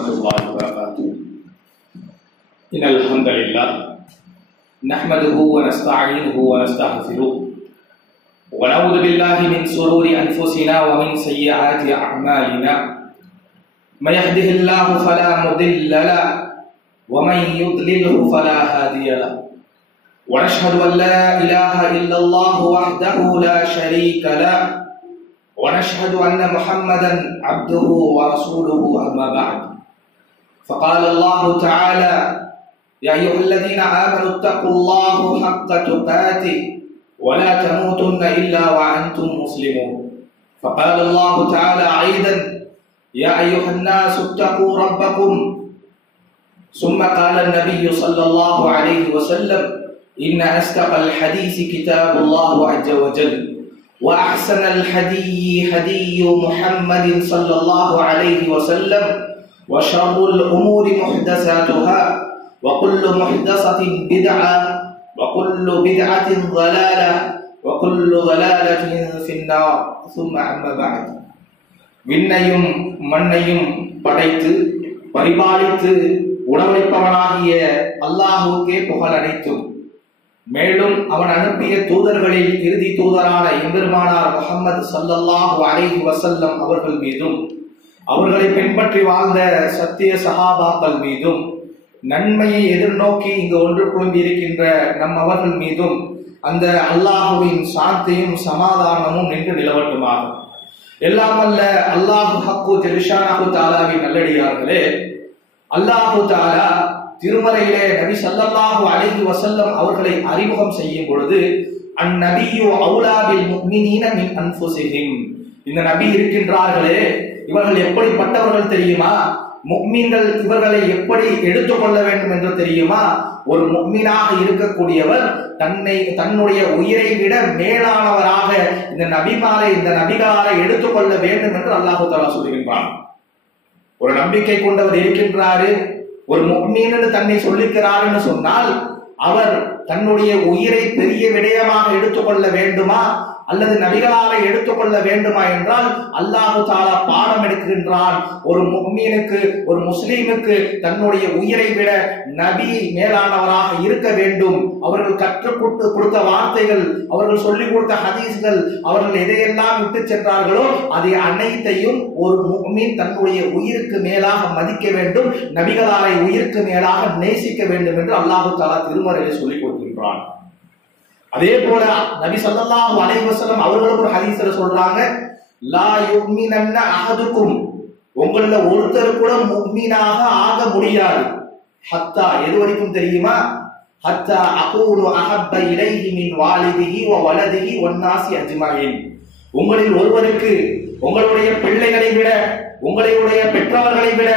ورحمة الله وبركاته. إن الحمد لله نحمده ونستعينه ونستغفره ونعوذ بالله من شرور أنفسنا ومن سيئات أعمالنا. من يهده الله فلا مضل له ومن يضلله فلا هادي له. ونشهد أن لا إله إلا الله وحده لا شريك له ونشهد أن محمدا عبده ورسوله. أما بعد فقال الله تعالى: يا أيها الذين آمنوا اتقوا الله حق تقاته ولا تموتن إلا وأنتم مسلمون. فقال الله تعالى أيضا: يا أيها الناس اتقوا ربكم. ثم قال النبي صلى الله عليه وسلم: إن أصدق الحديث كتاب الله عز وجل وأحسن الهدي هدي محمد صلى الله عليه وسلم وشر الأمور محدثاتها وكل محدثة بدعة وكل بدعة ضلالة وكل ضلالة في النار. ثم أما بعد. விண்ணையும் மண்ணையும் படைத்து பரிபாலித்து உணவளிப்பவனாகிய அல்லாஹ்வுக்கே புகழ் அனைத்தும். மேலும் அவன் அனுப்பிய தூதர்களில் இறுதி தூதரான எம்பெருமானார் முஹம்மது ஸல்லல்லாஹு அலைஹி வஸல்லம் அவர்கள் மீதும் அவர்களை பின்பற்றி வாழ்ந்த சத்திய சஹாபாக்கள் மீதும் நன்மையை எதிர்நோக்கி இங்கு ஒன்று குழும்பி இருக்கின்ற நம் அவர்கள் மீதும் அந்த அல்லாஹுவின் சாந்தியும் சமாதானமும் நின்று நிலவட்டுமாக. எல்லாம் அல்ல அல்லாஹு ஹக்கு ஜெலிஷானஹு தஆலாவின் நல்லடியார்களே, அல்லாஹு தஆலா திருமறையிலே நபி ஸல்லல்லாஹு அலைஹி வஸல்லம் அவர்களை அறிமுகம் செய்யும் பொழுது அந்நபியு அவுலா பில் முஃமினீன மின் அன்ஃபுஸிஹிம், இந்த நபி இருக்கின்றார்களே இவர்கள் எப்படிப்பட்டவர்கள் தெரியுமா? முஃமின்கள் இவர்களை எப்படி எடுத்துக்கொள்ள வேண்டும் என்று தெரியுமா? ஒரு முஃமினாக இருக்கக்கூடியவர் தன்னுடைய உயிரை விட மேலானவராக இந்த நபிகளாரை எடுத்துக்கொள்ள வேண்டும் என்று அல்லாஹ் தஆலா சொல்கின்றான். ஒரு நம்பிக்கை கொண்டவர் இருக்கின்றாரு, ஒரு முஃமின் என்று தன்னை சொல்லிக்கிறார் என்று சொன்னால் அவர் தன்னுடைய உயிரை பெரிய விடயமாக எடுத்துக்கொள்ள வேண்டுமா அல்லது நபிகளாரை எடுத்துக்கொள்ள வேண்டுமா என்றால் அல்லாஹ் தஆலா பாடம் எடுக்கின்றான். ஒரு முஃமினுக்கு, ஒரு முஸ்லிமுக்கு தன்னுடைய உயிரை விட நபி மேலானவராக இருக்க வேண்டும். அவர்கள் கற்றுக் கொடுத்த வார்த்தைகள், அவர்கள் சொல்லிக் கொடுத்த ஹதீஸ்கள், அவர்கள் எதையெல்லாம் விட்டு சென்றார்களோ அதை அனைத்தையும் ஒரு முஃமின் தன்னுடைய உயிருக்கு மேலாக மதிக்க வேண்டும், நபிகளாரை உயிருக்கு மேலாக நேசிக்க வேண்டும் என்று அல்லாஹ் தஆலா திருமறையிலே சொல்லிக் கொடுக்கின்றான். அதே போல நபி ஸல்லல்லாஹு அலைஹி வஸல்லம் அவர்களும் ஒரு ஹதீஸ்ல சொல்றாங்க, லா யுமினன்ன அஹதுக்கும், உங்கள ஒருத்தர் கூட முஃமினாக ஆக முடியாது. ஹத்தா, எது வரைக்கும் தெரியுமா? ஹத்தா அகூலு அஹப்ப இலைஹி மின் வாலிதிஹி வ வலதிஹி வன்னாஸி அஜ்மஈன், உங்களில் ஒருவருக்கு உங்களுடைய பிள்ளைகளை விட, உங்களுடைய பெற்றவர்களை விட,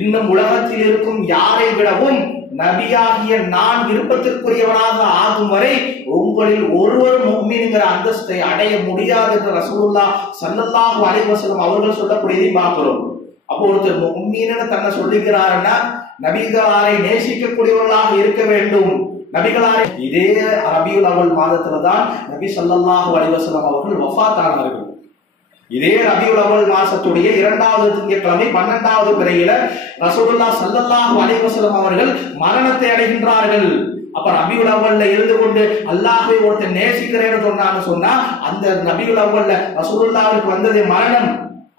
இன்னும் உலகத்தில் இருக்கும் யாரை விடவும் நபியாகிய நான் விருப்பத்திற்குரியவனாக ஆகும் வரை உங்களில் ஒருவர் முஃமின்ங்கிற அந்தஸ்தை அடைய முடியாது என்று ரசூலுல்லாஹ் ஸல்லல்லாஹு அலைஹி வஸல்லம் அவர்கள் சொல்லக்கூடியதை பார்க்கிறோம். அப்போ ஒருத்தர் முஃமின்னு தன்னை சொல்லுகிறாருன்னா நபிகளாரை நேசிக்கக்கூடியவர்களாக இருக்க வேண்டும். நபிகளாரை இதே ரபியுல் அவ்வல் மாதத்துல தான் நபி ஸல்லல்லாஹு அலைஹி வஸல்லம் அவர்கள் வஃபாத் ஆனார்கள். இதே ரபியுல் அவ்வல் மாசத்துடைய 2வது திங்கட்கிழமை 12வது பிறையில ரசூலுல்லாஹ் ஸல்லல்லாஹு அலைஹி வஸல்லம் அவர்கள் மரணத்தை அடைகின்றார்கள். அப்ப ரபியுல் அவ்வல்ல இருந்து கொண்டு அல்லாஹ்வை ஒருத்தர் நேசிக்கிறேன்னு சொன்னா அந்த ரபியுல் அவ்வல்ல ரசூலுல்லாஹ்வுக்கு வந்தது மரணம்.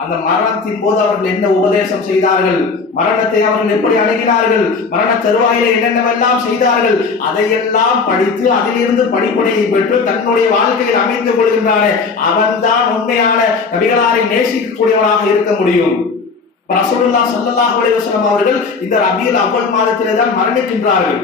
அந்த மரணத்தின் போது அவர்கள் என்ன உபதேசம் செய்தார்கள், மரணத்தை அவர்கள் எப்படி அணுகினார்கள், மரண தருவாயிலே என்னென்னவெல்லாம் செய்தார்கள், அதையெல்லாம் படித்து அதிலிருந்து படிப்பனையை பெற்று தன்னுடைய வாழ்க்கையில் அமைத்துக் கொள்கின்றானே அவன்தான் உண்மையான நபிகளாரை நேசிக்கக்கூடியவராக இருக்க முடியும். ரசூலுல்லாஹ் ஸல்லல்லாஹு அலைஹி வஸல்லம் அவர்கள் இந்த ரபியுல் அவ்வல் மாதத்திலே தான் மரணிக்கின்றார்கள்.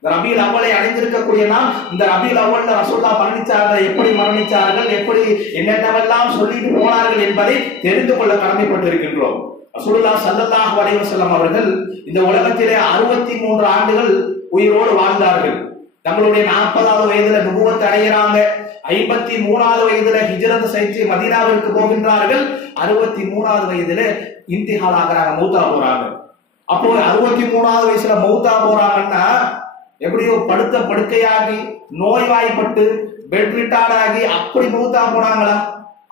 இந்த ரபியுல் அவ்வலை அடைந்திருக்கக்கூடிய நாம் இந்த ரபியுல் அவ்வல்ல ரசூலுல்லாஹ் மரணிச்சார்கள், எப்படி மரணிச்சார்கள், எப்படி என்னென்னவெல்லாம் சொல்லிட்டு போனார்கள் என்பதை தெரிந்து கொள்ள கடமைப்பட்டிருக்கின்றோம். ரசூலுல்லாஹ் ஸல்லல்லாஹு அலைஹி வஸல்லம் அவர்கள் இந்த உலகத்திலே 63 ஆண்டுகள் உயிரோடு வாழ்ந்தார்கள். தங்களுடைய 40வது வயதுல நுபுவத் அடைகிறாங்க. 53வது வயதுல ஹிஜ்ரத் செய்து மதீனாவிற்கு போகின்றார்கள். 63வது வயதுல இன்திஹால் ஆகறாங்க, மௌத்தா போறாங்க. அப்போ 63வது வயசுல மௌத்தா போறாங்கன்னா எப்படியோ படுத்த படுக்கையாகி நோய்வாய்ப்பட்டு பெட் ரிட்டார்டாகி அப்படி மௌத்தா போனாங்களா?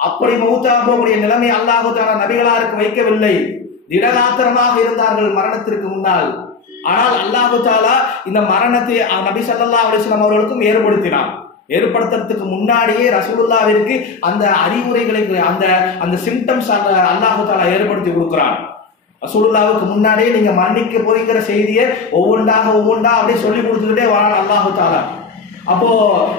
அப்படி மௌத்தா போகக்கூடிய நிலைமை அல்லாஹ் தஆலா நபிகளாருக்கு வைக்கவில்லை. திடகாத்திரமாக இருந்தார்கள் மரணத்திற்கு முன்னால். ஆனால் அல்லாஹு தாலா இந்த மரணத்தை நபி ஸல்லல்லாஹு அலைஹி வஸல்லம் அவர்களுக்கும் ஏற்படுத்தினார். ஏற்படுத்துறதுக்கு முன்னாடியே ரசூலுல்லாவிற்கு அந்த அறிவுரைகளை அந்த சிம்டம்ஸ் அல்லாஹு தாலா ஏற்படுத்தி கொடுக்கிறான். ரசூலுல்லாவுக்கு முன்னாடியே நீங்க மரணிக்க போகிற செய்தியை ஒவ்வொன்றா அப்படியே சொல்லி கொடுத்துக்கிட்டே வரான் அல்லாஹு தாலா. அப்போ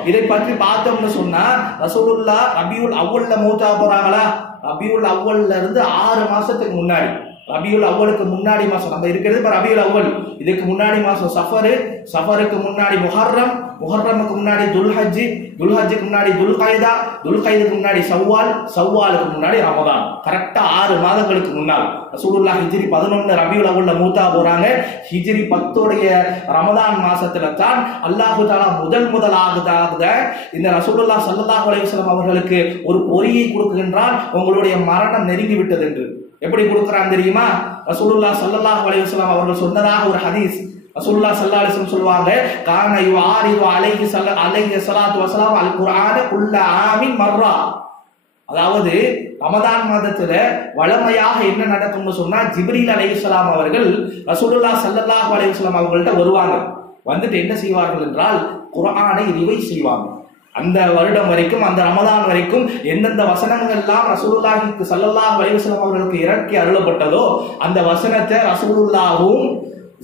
இதை பற்றி பார்த்தோம்னு சொன்னா ரசூலுல்லா ரபியுல் அவ்வல்ல மூத்தா போறாங்களா? ரபியுல் அவ்வல்ல இருந்து 6 மாசத்துக்கு முன்னாடி, ரபியுல் அவ்வலுக்கு முன்னாடி மாசம் நம்ம இருக்கிறது இப்ப ரபியுல் அவ்வல், இதுக்கு முன்னாடி மாசம் சஃபரு, சஃபருக்கு முன்னாடி முஹர்ரம், முஹர்ரமுக்கு முன்னாடி துல்ஹஜ், துல்ஹஜ்ஜுக்கு முன்னாடி துல்கைதா, துல்கைதுக்கு முன்னாடி சவ்வால், சவ்வாலுக்கு முன்னாடி ரமதான். கரெக்டா 6 மாதங்களுக்கு முன்னால் ரசூலுல்லாஹ் ஹிஜ்ரி 11 ரபியுல் அவ்வல்ல மூத்தா போறாங்க. ஹிஜ்ரி 10 ரமதான் மாசத்துல தான் அல்லாஹு தஆலா முதலாக இந்த ரசூலுல்லாஹ் ஸல்லல்லாஹு அலைஹி வஸல்லம் அவர்களுக்கு ஒரு பொறியை கொடுக்கின்றான், உங்களுடைய மரணம் நெருங்கி விட்டது என்று. எப்படி கொடுக்கிறான் தெரியுமா? ரசூலுல்லாஹ் ஸல்லல்லாஹு அலைஹி வஸல்லம் அவர்கள் சொன்னதாக ஒரு ஹதீஸ். ரசூலுல்லாஹ் ஸல்லல்லாஹு அலைஹி வஸல்லம் சொல்வாங்க, கான யுஆரிது அலைஹி ஸலாத்து வஸலாம் அல் குர்ஆன குல்ல ஆமின் மர்ரா. அதாவது ரமதான் மாதத்துல வளமையாக என்ன நடக்கும்னு சொன்னா, ஜிப்ரீல் அலைஹிஸ்ஸலாம் அவர்கள் ரசூலுல்லாஹ் ஸல்லல்லாஹு அலைஹி வஸல்லம் அவங்கள்ட்ட வருவாங்க. வந்துட்டு என்ன செய்வார்கள் என்றால் குர்ஆனை ரிவைஸ் செய்வாங்க. அந்த வருடம் வரைக்கும், அந்த ரமதான் வரைக்கும் எந்தெந்த வசனங்கள் எல்லாம் ரசூலுல்லாஹி ஸல்லல்லாஹு அலைஹி வஸல்லம் அவர்களுக்கு இறக்கி அருளப்பட்டதோ அந்த வசனத்தை ரசூலுல்லாஹும்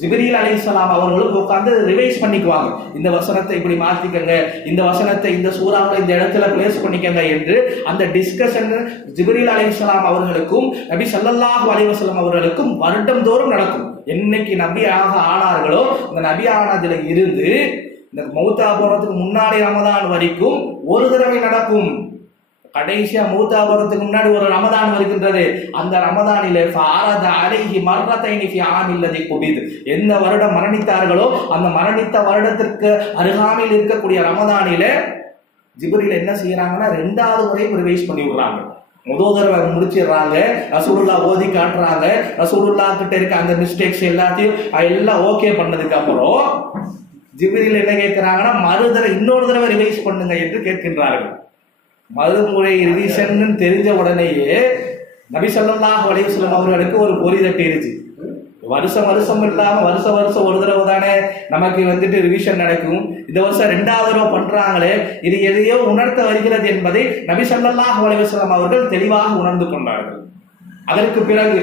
ஜிப்ரீல் அலைஹிஸ்ஸலாம் அவர்களும் உட்கார்ந்து ரிவைஸ் பண்ணிக்குவாங்க. இந்த வசனத்தை இப்படி மாத்திக்கங்க, இந்த வசனத்தை இந்த சூறாவில் இந்த இடத்துல பிளேஸ் பண்ணிக்கங்க என்று அந்த டிஸ்கஷன் ஜிப்ரீல் அலைஹிஸ்ஸலாம் அவர்களுக்கும் நபி ஸல்லல்லாஹு அலைஹி வஸல்லம் அவர்களுக்கும் வருடம் தோறும் நடக்கும். என்னைக்கு நபியாக ஆனார்களோ அந்த நபி ஆனதுல இருந்து இந்த மௌத்தா போறதுக்கு முன்னாடி ரமதான் வரைக்கும் ஒரு தடவை நடக்கும். கடைசியா மௌத்தா போறதுக்கு முன்னாடி ஒரு ரமதான் வருகின்றது. அந்த ரமதானிலே ஃபாரத அலைஹி மர்ரத்தைனி ஃபி ஆமில்லதி குபித், எந்த வருடம் மரணித்தார்களோ அந்த மரணித்த வருடத்திற்கு அருகாமையில் இருக்கக்கூடிய ரமதானிலே ஜிப்ரீல் என்ன செய்யறாங்கன்னா 2வது முறையும் ரிவைஸ் பண்ணி விடுறாங்க. முதல் தடவை முடிச்சிடுறாங்க, ரசூலுல்லாஹ் ஓதி காட்டுறாங்க, ரசூலுல்லாஹ் கிட்ட இருக்க அந்த மிஸ்டேக்ஸ் எல்லாத்தையும் எல்லாம் ஓகே பண்ணதுக்கு அப்புறம் ஜிப்ரீல் என்ன கேட்கிறாங்கன்னா மறுதடவை இன்னொரு தடவை ரிவைஸ் பண்ணுங்க என்று கேட்கின்றார்கள். மறுமுறை ரிவிஷன் தெரிஞ்ச உடனேயே நபி ஸல்லல்லாஹு அலைஹி வஸல்லம் அவர்களுக்கு ஒரு பொறி தட்டிருச்சு. வருஷம் இல்லாம வருஷம் ஒரு தடவை தானே நமக்கு ரிவிஷன் நடக்கும். இந்த வருஷம் 2வது தடவை பண்றாங்களே, இது எதையோ உணர்த்த வருகிறது என்பதை நபி ஸல்லல்லாஹு அலைஹி வஸல்லம் அவர்கள் தெளிவாக உணர்ந்து கொண்டார்கள். அதற்கு பிறகு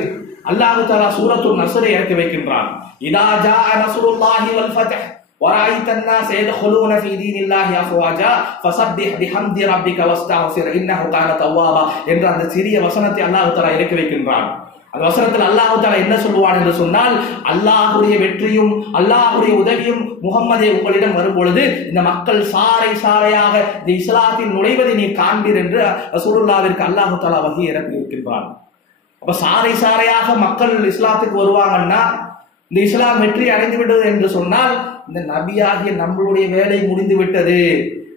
அல்லாஹ் தஆலா சூரத்துன் நஸ்ரை இறக்கி வைக்கின்றான். இதா ஜாஅ நஸ்ருல்லாஹி வல் ஃபத்ஹ் وَرَأَيْتَ النَّاسَ يَدْخُلُونَ فِي دِينِ اللَّهِ أَفْوَاجًا فَسَبِّحْ بِحَمْدِ رَبِّكَ وَاسْتَغْفِرْ إِنَّهُ كَانَ تَوَّابًا என்ற அந்த சிறிய வசனத்தை அல்லாஹ் தஆலா இறக்கி வைக்கின்றான். அந்த வசனத்தில் அல்லாஹ் தஆலா என்ன சொல்வான் என்று சொன்னால், அல்லாஹ்வுடைய வெற்றியும் அல்லாஹ்வுடைய உதவியும் முஹம்மதே உங்களிடம் வரும் பொழுது இந்த மக்கள் சாறை சாறையாக இந்த இஸ்லாத்தில் நுழைவதை நீ காண்பீர் என்று ரசூலுல்லாஹ்விற்கு அல்லாஹ் தஆலா வஹி இறக்கி வைக்கின்றான். அப்ப சாறை சாறையாக மக்கள் இஸ்லாத்துக்கு வருவாங்கன்னா, இந்த இஸ்லாம் வெற்றி அடைந்து விட்டது என்று சொன்னால் இந்த நபியாகிய நம்மளுடைய வேலை முடிந்து விட்டது,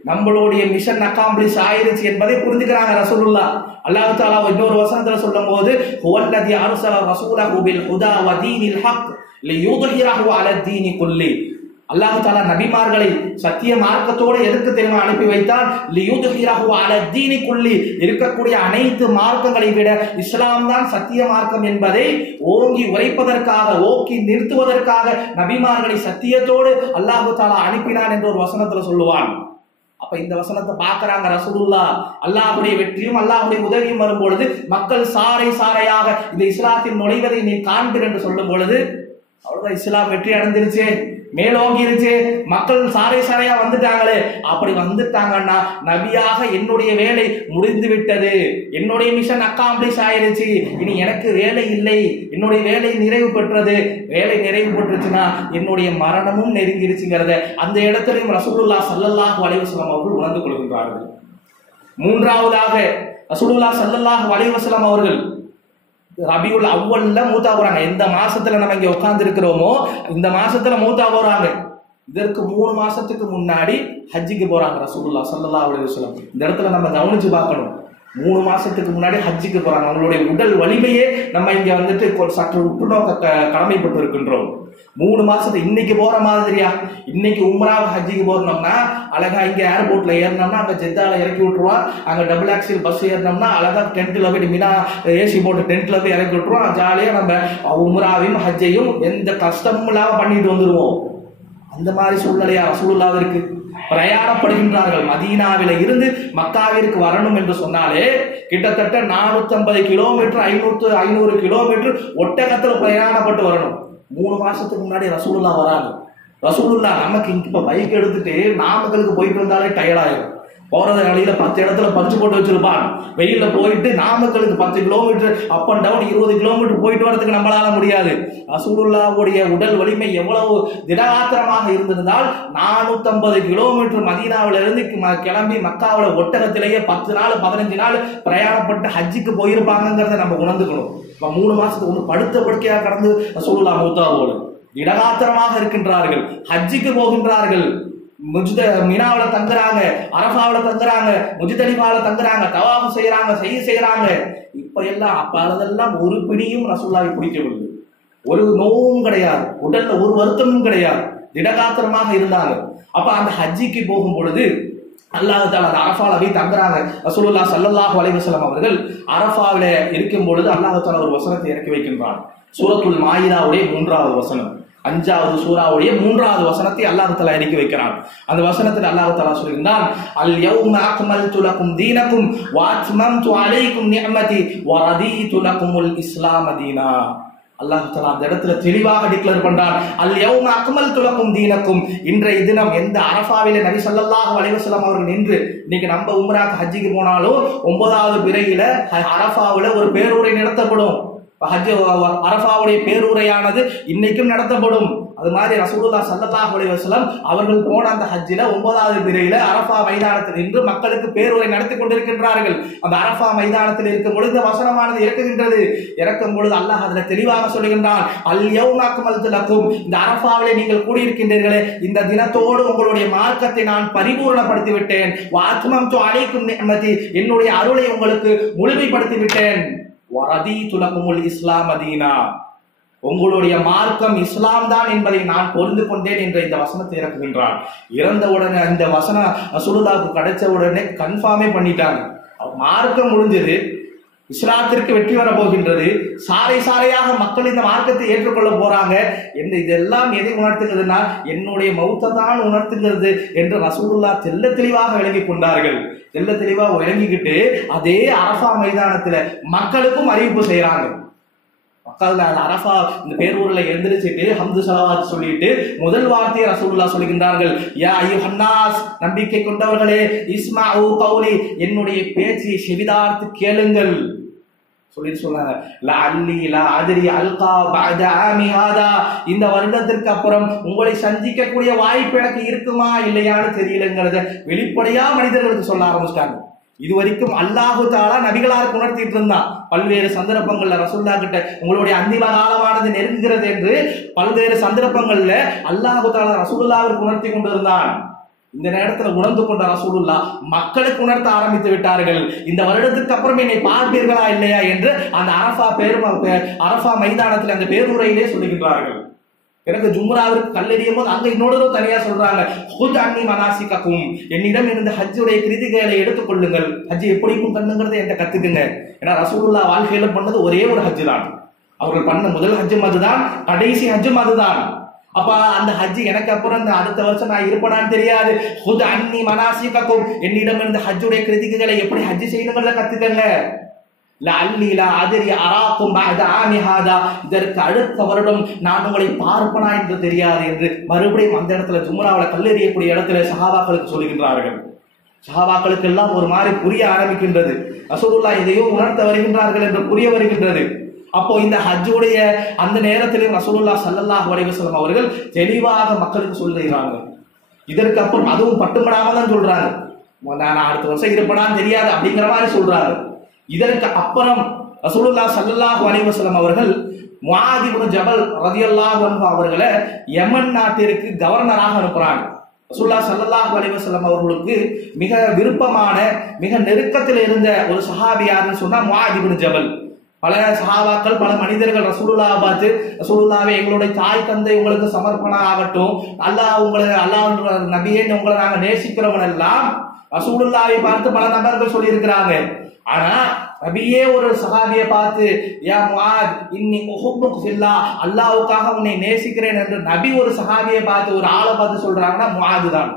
நம்மளுடைய மிஷன் அக்காம்ப்ளிஷ் ஆயிருச்சு என்பதை புரிஞ்சுக்கிறாங்க ரசூலுல்லாஹ். அல்லாஹ் தஆலா இன்னொரு வசனத்துல சொல்லும்போது, ஹுவல்லதி அர்ஸல ரசூலஹு பில் ஹுதா வ தீனில் ஹக் லியுத்ஹிரஹு அலா தீனி குல்லி. அல்லாஹ் தஆலா நபிமார்களை சத்திய மார்க்கத்தோடு எதற்கு தெரியுமா அனுப்பி வைத்தால், லியுத்ஹிரஹு அலா தீனி குல்லி, இருக்கக்கூடிய அனைத்து மார்க்கங்களை விட இஸ்லாம் தான் சத்திய மார்க்கம் என்பதை ஓங்கி உரைப்பதற்காக, ஓக்கி நிறுத்துவதற்காக நபிமார்களை சத்தியத்தோடு அல்லாஹ் தஆலா அனுப்பினான் என்று ஒரு வசனத்துல சொல்லுவான். அப்ப இந்த வசனத்தை பார்க்கறாங்க ரசூலுல்லாஹ். அல்லாஹ்வுடைய வெற்றியும் அல்லாஹ்வுடைய உதவியும் வரும் பொழுது மக்கள் சாறை சாறையாக இந்த இஸ்லாத்தில் நுழைவதை நீ காண்பீர் என்று சொல்லும் பொழுது அவ்வளவுதான், இஸ்லாம் வெற்றி அடைஞ்சிருச்சு, மேலோங்கிருச்சு, மக்கள் சாறை சாறையா வந்துட்டாங்களே. அப்படி வந்துட்டாங்கன்னா நபியாக என்னுடைய வேலை முடிந்து விட்டது, என்னுடைய மிஷன் அக்காம்ப்ளிஷ் ஆயிருச்சு, இனி எனக்கு வேலை இல்லை, என்னுடைய வேலை நிறைவு பெற்றது. வேலை நிறைவு பெற்றுச்சுன்னா என்னுடைய மரணமும் நெருங்கிருச்சுங்கிறத அந்த இடத்திலையும் ரசூலுல்லாஹ் ஸல்லல்லாஹு அலைஹி வஸல்லம் அவர்கள் உணர்ந்து கொள்கின்றார்கள். 3வதாக ரசூலுல்லாஹ் ஸல்லல்லாஹு அலைஹி வஸல்லம் அவர்கள் ரபியுல் அவ்வல்ல மூத்தா போறாங்க. எந்த மாசத்துல நம்ம இங்க உட்கார்ந்து இருக்கிறோமோ இந்த மாசத்துல மூத்தா போறாங்க. இதற்கு 3 மாசத்துக்கு முன்னாடி ஹஜ்ஜுக்கு போறாங்க ரசூலுல்லாஹ் ஸல்லல்லாஹு அலைஹி வஸல்லம். இந்த இடத்துல நம்ம கவனிச்சு பார்க்கணும். 3 மாசத்துக்கு முன்னாடி ஹஜ்ஜுக்கு போறாங்க. அவங்களுடைய உடல் வலிமையே நம்ம இங்க வந்துட்டு சற்று உற்றுநோக்க கடமைப்பட்டு இருக்கின்றோம். 3 மாசத்துக்கு இன்னைக்கு போற மாதிரியா? இன்னைக்கு உம்ராவை ஹஜ்ஜுக்கு போறோம்னா அழகா இங்க ஏர்போர்ட்ல ஏறினோம்னா அங்க ஜெத்தால இறக்கி விட்டுருவான். அங்க டபுள் ஆக்சில் பஸ் ஏறினோம்னா அழகா டென்ட்ல போய் மினா ஏசி போட்டு டென்ட்ல போய் இறக்கி விட்டுருவோம். ஜாலியா நம்ம உம்ராவையும் ஹஜ்ஜையும் எந்த கஷ்டமும் இல்லாம பண்ணிட்டு வந்துருவோம். அந்த மாதிரி சூழ்நிலையா ரசூலுல்லாஹ்விற்கு பிரயாணப்படுகின்றார்கள். மதீனாவில இருந்து மக்காவிற்கு வரணும் என்று சொன்னாலே கிட்டத்தட்ட 450 கிலோமீட்டர் 500 கிலோமீட்டர் ஒட்டகத்துல பிரயாணப்பட்டு வரணும். 3 மாசத்துக்கு முன்னாடி ரசூலுல்லாஹ் வராங்க. ரசூலுல்லாஹ் நமக்கு இப்ப பைக் எடுத்துட்டு நாமக்கலுக்கு போயிட்டு வந்தாலே டயர்ட் ஆயிடும். போறது வழியில 10 இடத்துல பஞ்சு போட்டு வச்சிருப்பான். வெயில்ல போயிட்டு நாமக்கலுக்கு 10 kilometre up and down 20 kilometre போயிட்டு வரதுக்கு நம்மளால முடியாது. ரசூலுல்லாஹ்வுடைய உடல் வலிமை எவ்வளவு திடகாத்திரமாக இருந்திருந்தால் 450 கிலோமீட்டர் மதீனாவில இருந்து கிளம்பி மக்காவில ஒட்டகத்திலேயே 10 நாள் 15 நாள் பிரயாணப்பட்டு ஹஜ்ஜுக்கு போயிருப்பாங்கிறத நம்ம உணர்ந்துக்கணும். 3 மாசத்துக்கு ஒன்று படுத்த படுக்கையா கடந்து ரசூலுல்லாஹ் மௌத்தாவோடு திடகாத்திரமாக இருக்கின்றார்கள். ஹஜ்ஜுக்கு போகின்றார்கள். மினாவில தங்குறாங்க, அரஃபாவில தங்குறாங்க, முஜ்தலிஃபால தங்குறாங்க, தவாஃப் செய்யறாங்க, செய்யறாங்க. இப்ப எல்லாம் அப்பதெல்லாம் ஒரு பிடியும் ரசூலுல்லாஹ்வை பிடிக்கவில்லை. ஒரு நோவும் கிடையாது, உடல்ல ஒரு வருத்தமும் கிடையாது, திடகாத்திரமாக இருந்தாங்க. அப்ப அந்த ஹஜ்ஜிக்கு போகும் பொழுது அல்லாஹ் தஆலா அந்த அரஃபால போய் தங்குறாங்க. ரசூலுல்லாஹ் ஸல்லல்லாஹு அலைஹி வஸல்லம் அவர்கள் அரஃபாவில இருக்கும் பொழுது அல்லாஹ் தஆலா ஒரு வசனத்தை இறக்கி வைக்கின்றான். சூரத்துல் மாயிதாவுடைய 3வது வசனம், 5வது சூராவுடைய 3வது வசனத்தை அல்லாஹ் தஆலா இறக்கி வைக்கிறான். அந்த வசனத்தில் அல்லாஹ் தஆலா சொல்கிறான், அல் யௌம அக்மல்து லகும் தீனக்கும் வ அத்மம்து அலைக்கும் நிஅமதி வ ரதீது லகுமுல் இஸ்லாம் தீனா. அல்லாஹ் தஆலா அந்த இடத்துல தெளிவாக டிக்ளேர் பண்றான், அல் யௌம அக்மல்து லகும் தீனக்கும். இன்றைய தினம் எந்த அரஃபாவிலே நபி ஸல்லல்லாஹு அலைஹி வஸல்லம் அவர்கள் நின்று, இன்னைக்கு நம்ம உம்ராக்கு ஹஜ்ஜுக்கு போனாலும் 9வது பிறையில அரஃபாவில ஒரு பேருரை நடத்தப்படும். அரஃபாவுடைய பேருரையானது இன்னைக்கும் நடத்தப்படும். அது மாதிரி ரசூலுல்லாஹ் ஸல்லல்லாஹு அலைஹி வஸல்லம் அவர்கள் போன அந்த ஹஜ்ஜில 9வது பிறையில அரஃபா மைதானத்தில் நின்று மக்களுக்கு பேருரை நடத்தி கொண்டிருக்கின்றார்கள். அந்த அரஃபா மைதானத்தில் இருக்கும் பொழுது வசனமானது இறக்குகின்றது. இறக்கும் பொழுது அல்லாஹ் அதில் தெளிவாக சொல்லுகின்றான், அல் யௌம அக்மல்து லகும். இந்த அரஃபாவிலே நீங்கள் கூடியிருக்கின்றீர்களே, இந்த தினத்தோடு உங்களுடைய மார்க்கத்தை நான் பரிபூர்ணப்படுத்தி விட்டேன். வ அத்மம்து அலைக்கும் நிஅமதி, என்னுடைய அருளை உங்களுக்கு முழுமைப்படுத்தி விட்டேன். வரதீது லகுமுல் இஸ்லாம் தீனா, உங்களுடைய மார்க்கம் இஸ்லாம் தான் என்பதை நான் பொருந்து கொண்டேன் என்ற இந்த வசனத்தை இறக்குகின்றான். இறந்த உடனே இந்த வசனம் ரசூலுல்லாஹ்வுக்கு கிடைச்ச உடனே கன்ஃபார்மே பண்ணிட்டாங்க. மார்க்கம் முடிஞ்சது, இஸ்லாத்திற்கு வெற்றி வர போகின்றது, சாலை சாலையாக மக்கள் இந்த மார்க்கத்தை ஏற்றுக்கொள்ள போறாங்க என்று இதெல்லாம் எதை உணர்த்துகிறதுனா என்னுடைய மௌத்தை தான் உணர்த்துகிறது என்று ரசூலுல்லாஹ் தெல்ல தெளிவாக விளங்கி கொண்டார்கள். தெல்ல தெளிவாக விளங்கிக்கிட்டு அதே அரஃபா மைதானத்துல மக்களுக்கும் அறிவிப்பு செய்யறாங்க. மக்கள் அரஃபா இந்த பேரூர்ல எந்திரிச்சிட்டு ஹம்து ஸலவாத் சொல்லிட்டு முதல் வார்த்தையை ரசூலுல்லாஹ் சொல்கின்றார்கள், யா அய்யுஹன்னாஸ், நம்பிக்கை கொண்டவர்களே, இஸ்மஉ கௌலி, என்னுடைய பேச்சை செவிதார்த்து கேளுங்கள் சொன்னாங்க. லஅல்லி லா அத்ரி அல்கா பஅத ஆமி ஹாதா, இந்த வருடத்திற்கு அப்புறம் உங்களை சந்திக்கக்கூடிய வாய்ப்பு எனக்கு இருக்குமா இல்லையான்னு தெரியலங்கிறத வெளிப்படையா மனிதர்களுக்கு சொல்ல ஆரம்பிச்சிட்டாங்க. இது வரைக்கும் அல்லாஹு தஆலா நபிகளாருக்கு உணர்த்திட்டு இருந்தான். பல்வேறு சந்தர்ப்பங்கள்ல ரசூலுல்லாஹ் கிட்ட உங்களுடைய அந்திம காலமானது நெருங்குகிறது என்று பல்வேறு சந்தர்ப்பங்கள்ல அல்லாஹு தஆலா ரசூலுல்லாஹ்விற்கு உணர்த்தி கொண்டிருந்தான். இந்த நேரத்துல உணர்ந்து கொண்ட ரசூலுல்லாஹ் மக்களுக்கு உணர்த்த ஆரம்பித்து விட்டார்கள். இந்த வருடத்துக்கு அப்புறம் என்னை பார்ப்பீர்களா இல்லையா என்று அந்த அரஃபா மைதானத்தில் அந்த பேருரையிலே சொல்லுகின்றார்கள். எனக்கு ஜும்ராவிற்கு கல்லெறியும் போது அங்க இன்னொரு தனியா சொல்றாங்க, ஹுத் அன்னி மனாசிகக்கும், என்னிடம் இருந்த ஹஜ்ஜுடைய கிருதிகளை எடுத்துக் கொள்ளுங்கள், ஹஜ் எப்படி பண்ணுங்கிறத என்கிட்ட கத்துக்குங்க. ஏன்னா ரசூலுல்லாஹ் வாழ்க்கையில பண்ணது ஒரே ஒரு ஹஜ் தான். அவர்கள் பண்ண முதல் ஹஜ்ஜும் அதுதான், கடைசி ஹஜ்ஜும் அதுதான். அப்ப அந்த ஹஜ் எனக்கு அப்புறம் இந்த அடுத்த வருஷம் நான் இருப்பேனான்னு தெரியாது. ஹுத் அன்னி மனாசிகக்கும், என்னிடம் இருந்த ஹஜ்ஜுடைய கிருதிகளை எப்படி ஹஜ் செய்யணுங்கிறத கத்துக்கங்க. லஅல்லி லா அத்ரி அராக்கும் பஅத ஆமி ஹாதா, இதற்கு அடுத்த வருடம் நான் உங்களை பார்ப்பனா என்று தெரியாது என்று மறுபடியும் அந்த இடத்துல ஜும்ராவில் கல்லெறியக்கூடிய இடத்துல சஹாபாக்களுக்கு சொல்லுகின்றார்கள். சஹாபாக்களுக்கு எல்லாம் ஒரு மாதிரி புரிய ஆரம்பிக்கின்றது. ரசூலுல்லாஹ் எதையோ உணர்த்த வருகின்றார்கள் என்று புரிய வருகின்றது. அப்போ இந்த ஹஜ்ஜுடைய அந்த நேரத்திலும் ரசூலுல்லாஹ் ஸல்லல்லாஹு அலைஹி வஸல்லம் அவர்கள் தெளிவாக மக்களுக்கு சொல்லுகிறாங்க. இதற்கு அப்புறம் அதுவும் பட்டுப்படாம தான் சொல்றாங்க, நான் அடுத்த வருஷம் இருப்படான்னு தெரியாது அப்படிங்கிற மாதிரி சொல்றாரு. இதற்கு அப்புறம் ரசூலுல்லாஹ் ஸல்லல்லாஹு அலைஹி வஸல்லம் அவர்கள் முஆத் இப்னு ஜபல் ரலியல்லாஹு அன்ஹு அவர்களை யமன் நாட்டிற்கு கவர்னராக அனுப்புறாங்க. ரசூலுல்லாஹி ஸல்லல்லாஹு அலைஹி வஸல்லம் அவர்களுக்கு மிக விருப்பமான மிக நெருக்கத்தில் இருந்த ஒரு சஹாபி யாருன்னு சொன்னா முஆத் இப்னு ஜபல். பல சஹாபாக்கள் பல மனிதர்கள் ரசூலுல்லாஹை பார்த்து, ரசூலுல்லாஹ்வே எங்களுடைய தாய் தந்தை உங்களுக்கு சமர்ப்பணம் ஆகட்டும், அல்லாஹ் நபியே உங்களை நாங்க நேசிக்கிறவங்க எல்லாம் ரசூலுல்லாஹை பார்த்து பல நபர்கள் சொல்லி இருக்கிறாங்க. ஆனா நபியே ஒரு சஹாபியை பார்த்து, யா முஆத் இன்னி உஹிப்புக ஃபில்லாஹ், அல்லாஹ்வுக்காக உன்னை நேசிக்கிறேன் என்று நபி ஒரு சஹாபியை பார்த்து ஒரு ஆளை பார்த்து சொல்றாங்கன்னா முஆத் தான்.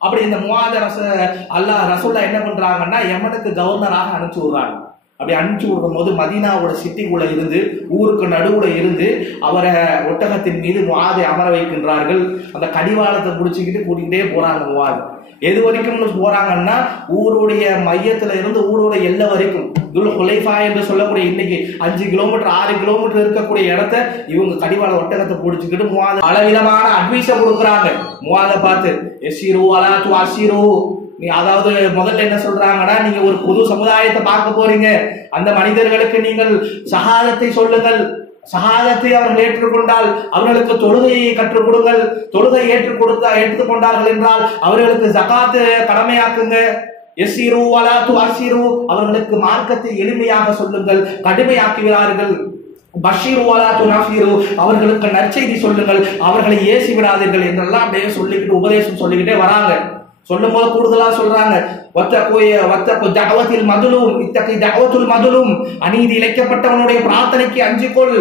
அப்படி இந்த முஆத் ரசூலுல்லாஹ் என்ன பண்றாங்கன்னா யமனுக்கு கவர்னராக அனுப்பிச்சு விடுறாங்க. அப்படி அனுப்பிச்சு விடும் போது மதீனாவோட சிட்டிக்குள்ள இருந்து ஊருக்கு நடுவுல இருந்து அவரை ஒட்டகத்தின் மீது முஆதை அமர வைக்கின்றார்கள். அந்த கடிவாளத்தை பிடிச்சிக்கிட்டு கூட்டிகிட்டே போறாங்க. முஆத் எது வரைக்கும் போறாங்கன்னா ஊருடைய மையத்துல இருந்து ஊரோட எல்லை வரைக்கும், துல் ஹுலைஃபா என்று சொல்லக்கூடிய இன்னைக்கு 5 கிலோமீட்டர் 6 கிலோமீட்டர் இருக்கக்கூடிய இடத்த இவங்க கடிவாள ஒட்டகத்தை பிடிச்சிக்கிட்டு முஆத் பலவிதமான அட்வைஸை கொடுக்குறாங்க. முஆதை பார்த்து எஸ்ஸிரு அலா துஅஸ்ஸிரு, நீ அதாவது முதல்ல என்ன சொல்றாங்கன்னா, நீங்க ஒரு புது சமுதாயத்தை பார்க்க போறீங்க, அந்த மனிதர்களுக்கு நீங்கள் ஷஹாதத்தை சொல்லுங்கள், ஷஹாதத்தை அவர்கள் ஏற்றுக்கொண்டால் அவர்களுக்கு தொழுகையை கற்றுக் கொடுங்கள், தொழுகை ஏற்றுக்கொண்டார்கள் என்றால் அவர்களுக்கு ஜகாத்து கடமையாக்குங்க, எஸ்ஸிரு வலா துஅஸ்ஸிரு, அவர்களுக்கு மார்க்கத்தை எளிமையாக சொல்லுங்கள், கடுமையாக்குகிறார்கள், பஷீரு வலா துனஃபிரு, அவர்களுக்கு நற்செய்தி சொல்லுங்கள், அவர்களை ஏசி விடாதீர்கள் என்றெல்லாம் அப்படியே சொல்லிக்கிட்டு உபதேசம் சொல்லிக்கிட்டே வராங்க. சொல்லும் போது கூடுதலா சொல்றாங்க, அநீதி இழைக்கப்பட்டவனுடைய பிரார்த்தனைக்கு அஞ்சிக்கொள்,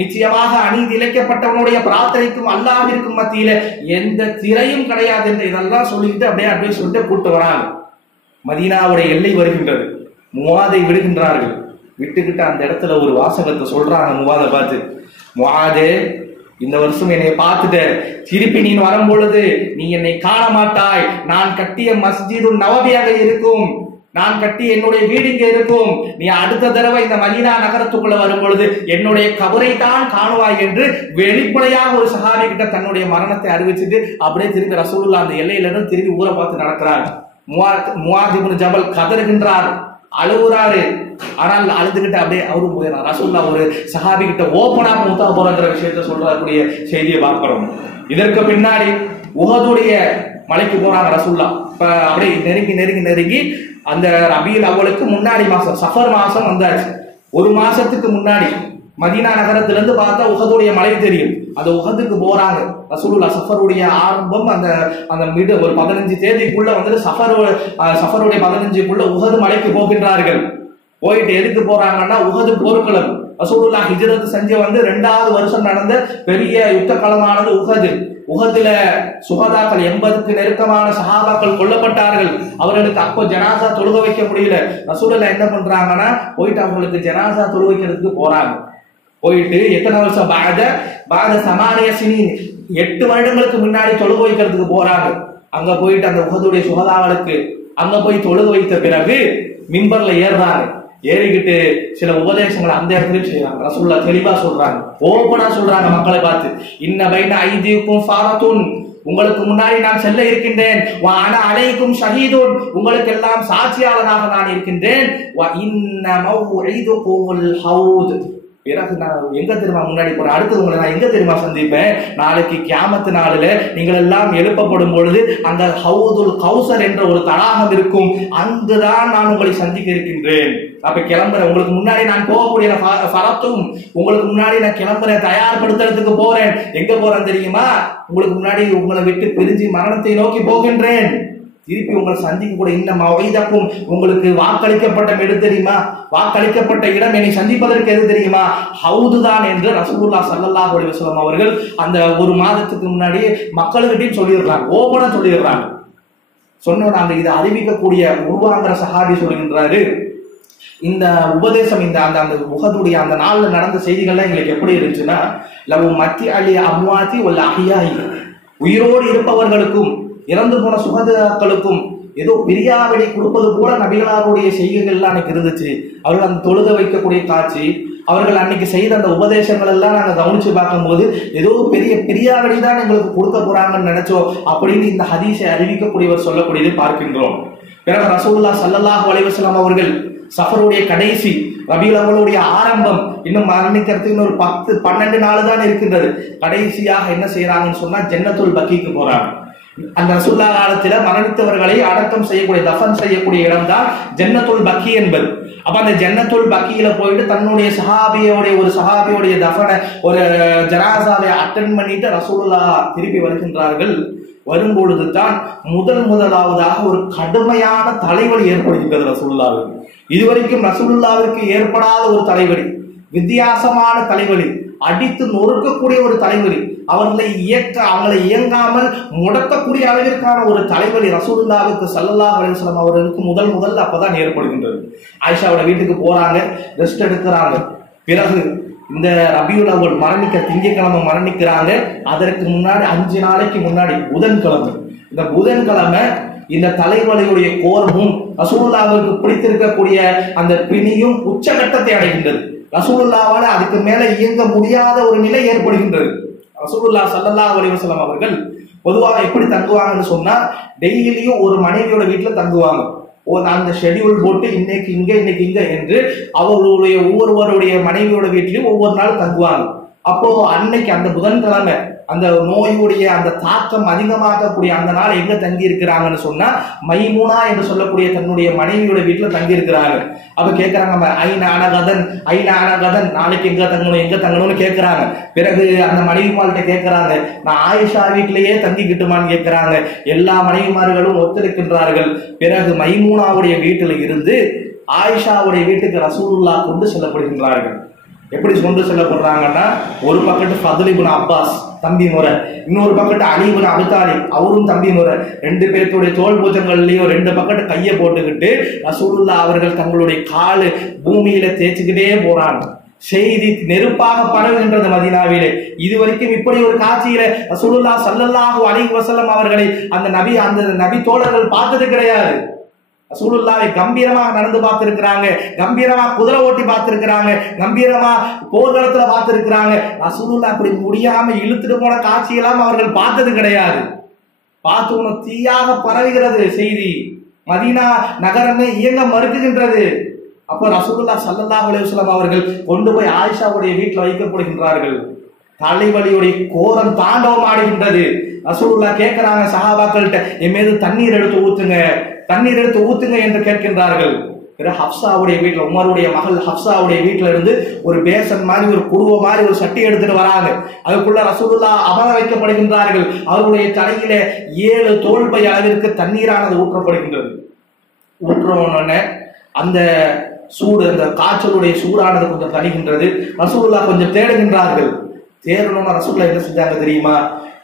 நிச்சயமாக அநீதி இழைக்கப்பட்டவனுடைய பிரார்த்தனைக்கும் அல்லாஹ்விற்கும் மத்தியில எந்த திரையும் கிடையாது என்று இதெல்லாம் சொல்லிட்டு அப்படியே சொல்லிட்டு கூட்டு வராங்க. மதீனாவுடைய எல்லை வருகின்றது. முஆதை விடுகின்றார்கள். விட்டுக்கிட்டு அந்த இடத்துல ஒரு வாசகத்தை சொல்றாங்க முஆதை பார்த்து, முஆதே இந்த வருஷம் என்னை பார்த்துட்ட, திருப்பி நீ வரும் பொழுது நீ என்னை காண மாட்டாய், நான் கட்டிய மஸ்ஜிதுன் நபவி அங்க இருக்கும், நான் கட்டிய என்னுடைய வீடு இங்க இருக்கும், நீ அடுத்த தடவை இந்த மதீனா நகரத்துக்குள்ள வரும் பொழுது என்னுடைய கபரை தான் காணுவாய் என்று வெளிப்படையாக ஒரு சஹாபி கிட்ட தன்னுடைய மரணத்தை அறிவிச்சுட்டு அப்படியே திரும்பி ரசூலுல்லாஹ் அந்த எல்லையில இருந்து திரும்பி ஊரை பார்த்து நடக்கிறார். முஆத் இப்னு ஜபல் கதறுகின்றார், அழுகுறாரு. ஆனால் அழுதுகிட்டு அப்படியே அவரும் போயிடறார். ரசூலுல்லாஹ் ஒரு சஹாபி கிட்ட ஓபனா மூத்தா போறன்ற விஷயத்த சொல்றக்கூடிய செய்தியை பார்க்கிறோம். இதற்கு பின்னாடி உஹதுடைய மலைக்கு போறாங்க ரசூலுல்லாஹ். இப்ப அப்படியே நெருங்கி அந்த ரபீல் அவ்வளுக்கு முன்னாடி மாசம் சஃபர் மாசம் வந்தாச்சு. ஒரு மாசத்துக்கு முன்னாடி மதீனா நகரத்திலிருந்து பார்த்தா உஹதுடைய மலை தெரியும். அந்த உஹதுக்கு போறாங்க ரசூலுல்லாஹ். சஃபருடைய ஆரம்பம் அந்த மிடு ஒரு 15 தேதிக்குள்ள வந்து சஃபருடைய 15க்குள்ள உஹது மலைக்கு போகின்றார்கள். போயிட்டு எதுக்கு போறாங்கன்னா உஹது போர்க்களம். ரசூலுல்லாஹ் ஹிஜ்ரத் செஞ்சு வந்து 2வது வருஷம் நடந்த பெரிய யுத்த களமானது உஹது. உஹதுல சுஹதாக்கள் 80க்கு நெருக்கமான சஹாபாக்கள் கொல்லப்பட்டார்கள். அவர்களுக்கு அப்போ ஜனாசா தொழுக வைக்க முடியல. ரசூலுல்லாஹ் என்ன பண்றாங்கன்னா போயிட்டு அவங்களுக்கு ஜனாசா தொழுக வைக்கிறதுக்கு போறாங்க. போயிட்டு எத்தனை வருஷம் பாத சமானிய சினீன் 8 வருடங்களுக்கு முன்னாடி தொழுக வைக்கிறதுக்கு போறாங்க. அங்க போயிட்டு அந்த உஹதுடைய சுஹதாக்களுக்கு அங்க போய் தொழுக வைத்த பிறகு மிம்பர்ல ஏறுறாங்க. ஏறிக்கிட்டு சில உபதேசங்களை அந்த இடத்துலயும் செய்யறாங்க. ரசூலுல்லாஹ் தெளிவா சொல்றாங்க, ஓபனா சொல்றாங்க மக்களை பார்த்து, இன்ன பைன ஐதீக்கும் ஃபாரத்துன், உங்களுக்கு முன்னாடி நான் செல்ல இருக்கின்றேன், வ அன அலைக்கும் ஷஹீதுன், உங்களுக்கு எல்லாம் சாட்சியாளராக நான் இருக்கின்றேன், வ இன்ன மவ்இதுகுல் ஹவுத், பிறகு நான் எங்க தெரியுமா முன்னாடி போறேன், அடுத்தது உங்களை நான் எங்க தெரியுமா சந்திப்பேன், நாளைக்கு கியாமத்து நாளில நீங்கள் எல்லாம் எழுப்பப்படும் பொழுது அந்த ஹவுதுல் கௌசர் என்ற ஒரு தடாகம் இருக்கும், அங்குதான் நான் உங்களை சந்திக்க இருக்கின்றேன். அப்ப கிளம்புறேன், உங்களுக்கு முன்னாடி நான் போகக்கூடிய ஃபரத்தும், உங்களுக்கு முன்னாடி நான் கிளம்புறேன், தயார்படுத்துறதுக்கு போறேன். எங்க போறேன் தெரியுமா, உங்களுக்கு முன்னாடி உங்களை விட்டு பிரிஞ்சு மரணத்தை நோக்கி போகின்றேன். திருப்பி உங்களை சந்திக்க கூட இன்னும் மவைதக்கும், உங்களுக்கு வாக்களிக்கப்பட்ட இடம் தெரியுமா, வாக்களிக்கப்பட்ட இடம் என்னை சந்திப்பதற்கு எது தெரியுமா, ஹவுது தான் என்று ரசூலுல்லாஹ் ஸல்லல்லாஹு அலைஹி வஸல்லம் அவர்கள் அந்த ஒரு மாதத்துக்கு முன்னாடி மக்களுக்கிட்டையும் சொல்லிடுறாங்க, ஓபனா சொல்லிடுறாங்க. சொன்னோட அந்த இதை அறிவிக்கக்கூடிய உருவாங்கிற சஹாபி சொல்கின்றாரு, இந்த உபதேசம் இந்த அந்த உஹதுடைய அந்த நாள்ல நடந்த செய்திகள்லாம் எங்களுக்கு எப்படி இருந்துச்சுன்னா, லவ் மத்தி அலி அம்வாதி வல் அஹ்யாஹி, உயிரோடு இருப்பவர்களுக்கும் இறந்து போன சுகதாக்களுக்கும் ஏதோ பிரியாவிடை கொடுப்பது போல நபிகளாருடைய செய்கைகள்லாம் அன்னைக்கு இருந்துச்சு. அவர்கள் அந்த தொழுக வைக்கக்கூடிய காட்சி, அவர்கள் அன்னைக்கு செய்த அந்த உபதேசங்கள் எல்லாம் நாங்கள் கவனிச்சு பார்க்கும்போது ஏதோ பெரிய பிரியாவிடை தான் எங்களுக்கு கொடுக்க போறாங்கன்னு நினைச்சோம் அப்படின்னு இந்த ஹதீஸை அறிவிக்கக்கூடியவர் சொல்லக்கூடியதை பார்க்கின்றோம். பிறகு ரசூலுல்லாஹ் ஸல்லல்லாஹு அலைஹி வஸல்லம் அவர்கள் சஃபருடைய கடைசி, ரபியுல் அவ்வளுடைய ஆரம்பம், இன்னும் மரணிக்கிறதுக்கு இன்னொரு 10-12 நாள் தான் இருக்கின்றது. கடைசியாக என்ன செய்யறாங்கன்னு சொன்னா ஜன்னத்துல் பக்கீக்கு போறாங்க. அந்த ரசூலுல்லாஹ் காலத்துல மரணித்தவர்களை அடக்கம் செய்யக்கூடிய, தஃபன் செய்யக்கூடிய இடம் தான் ஜன்னத்துல் பக்கி என்பது. அப்ப அந்த ஜன்னத்துல் பக்கியில போயிட்டு தன்னுடைய ஒரு சஹாபியோடைய தஃபனை, ஒரு ஜனாசாவை அட்டெண்ட் பண்ணிட்டு ரசூலுல்லாஹ் திருப்பி வருகின்றார்கள். வரும்பொழுது தான் முதலாவதாக ஒரு கடுமையான தலைவலி ஏற்படுகின்றது ரசூலுல்லாஹ்வுக்கு. இதுவரைக்கும் ரசூலுல்லாஹ்விற்கு ஏற்படாத ஒரு தலைவலி, வித்தியாசமான தலைவலி, அடித்து நொறுக்கக்கூடிய ஒரு தலைவலி, அவங்களை இயங்காமல் முடக்கக்கூடிய அளவிற்கான ஒரு தலைவலி ரசூலுல்லாஹ்வுக்கு ஸல்லல்லாஹு அலைஹி வஸல்லம் அவர்களுக்கு முதல் அப்பதான் ஏற்படுகின்றது. ஆயிஷாவோட வீட்டுக்கு போறாங்க, ரெஸ்ட் எடுக்கிறாங்க. பிறகு இந்த ரபியுல் அவ்வல் திங்கட்கிழமை மரணிக்கிறாங்க. அதற்கு முன்னாடி 5 நாளைக்கு முன்னாடி புதன்கிழமை, இந்த புதன்கிழமை இந்த தலைவலியுடைய கோரமும் ரசூலுல்லாஹ்வுக்கு பிடித்திருக்கக்கூடிய அந்த பிணியும் உச்சகட்டத்தை அடைகின்றது. ரசூலுல்லாஹ்வால அதுக்கு மேல இயங்க முடியாத ஒரு நிலை ஏற்படுகின்றது. ரசூலுல்லாஹ் ஸல்லல்லாஹு அலைஹி வஸல்லம் அவர்கள் பொதுவாக எப்படி தங்குவாங்கன்னு சொன்னா, டெய்லியும் ஒரு மனைவியோட வீட்டுல தங்குவாங்க. அந்த ஷெட்யூல் போட்டு இன்னைக்கு இங்க என்று அவர்களுடைய ஒவ்வொருவருடைய மனைவியோட வீட்லயும் ஒவ்வொரு நாள் தங்குவாங்க. அப்போ அன்னைக்கு அந்த புதன்கிழமை அந்த நோயுடைய அந்த தாக்கம் அதிகமாகக்கூடிய அந்த நாள் எங்க தங்கி இருக்கிறாங்கன்னு சொன்னா மைமூனா என்று சொல்லக்கூடிய தன்னுடைய மனைவியோட வீட்டுல தங்கி இருக்கிறாங்க. அப்ப கேட்கறாங்க, ஐநா அனகதன், நாளைக்கு எங்க தங்கணும்னு கேட்கறாங்க. பிறகு அந்த மனைவிமார்கிட்ட கேட்கறாங்க, நான் ஆயிஷா வீட்டிலேயே தங்கிக்கிட்டுமான்னு கேட்கிறாங்க. எல்லா மனைவிமார்களும் ஒத்திருக்கின்றார்கள். பிறகு மைமூனாவுடைய வீட்டுல இருந்து ஆயிஷாவுடைய வீட்டுக்கு ரசூலுல்லாஹ் கொண்டு செல்லப்படுகின்றார்கள். எப்படி கொண்டு செல்லப்படுறாங்கன்னா, ஒரு பக்கத்து ஃபதுல் இப்னு அப்பாஸ் தம்பி முறை, இன்னொரு பக்கத்து அலி இப்னு அபூ தாலிப் அவரும் தம்பி முறை, 2 பேருடைய தோல் பூஜங்கள்லயும் 2 பக்கத்து கையை போட்டுக்கிட்டு ரசூலுல்லாஹ் அவர்கள் தங்களுடைய காலு பூமியில தேய்ச்சிக்கிட்டே போறாங்க. செய்தி நெருப்பாக பரவுகின்றது மதீனாவிலே. இதுவரைக்கும் இப்படி ஒரு காட்சியில ரசூலுல்லாஹ் ஸல்லல்லாஹு அலைஹி வஸல்லம் அவர்களை அந்த நபி தோழர்கள் பார்த்தது கிடையாது. ரசூலுல்லாஹ்வை கம்பீரமாக நடந்து பார்த்திருக்கிறாங்க, கம்பீரமா குதிரை ஓட்டி பார்த்திருக்கிறாங்க, கம்பீரமா போர்க்களத்துல பார்த்திருக்கிறாங்க. ரசூலுல்லாஹ் அப்படி முடியாம இழுத்துட்டு போன காட்சியெல்லாம் அவர்கள் பார்த்தது கிடையாது. பார்த்து தீயாக பரவுகிறது செய்தி, மதீனா நகரமே இயங்க மறுக்குகின்றது. அப்ப ரசூலுல்லாஹ் ஸல்லல்லாஹு அலைஹி வஸல்லம் அவர்கள் கொண்டு போய் ஆயிஷாவுடைய வீட்டில் வைக்கப்படுகின்றார்கள். தலைவலியுடைய கோரம் தாண்டவம் ஆடுகின்றது. ரசூலுல்லாஹ் கேட்கிறாங்க சஹாபாக்கள்கிட்ட, என் மீது தண்ணீர் எடுத்து ஊத்துங்க என்று கேட்கின்றார்கள். பிறகு ஹப்சாவுடைய வீட்டுல, உமருடைய மகள் ஹப்சாவுடைய வீட்டுல இருந்து ஒரு பேசன் மாதிரி, ஒரு குடுவை மாதிரி ஒரு சட்டி எடுத்துட்டு வராங்க. அதுக்குள்ள ரசூலுல்லாஹ் அமர வைக்கப்படுகின்றார்கள். அவருடைய தலையில 7 தோல் பை அளவிற்கு தண்ணீரானது ஊற்றப்படுகின்றது. ஊற்றவுடனே அந்த சூடு, அந்த காய்ச்சலுடைய சூடானது கொஞ்சம் தணிகின்றது. ரசூலுல்லாஹ் கொஞ்சம் தேடுகின்றார்கள். தேடணும்னா ரசூலுல்லாஹ் என்ன செஞ்சாங்க தெரியுமா?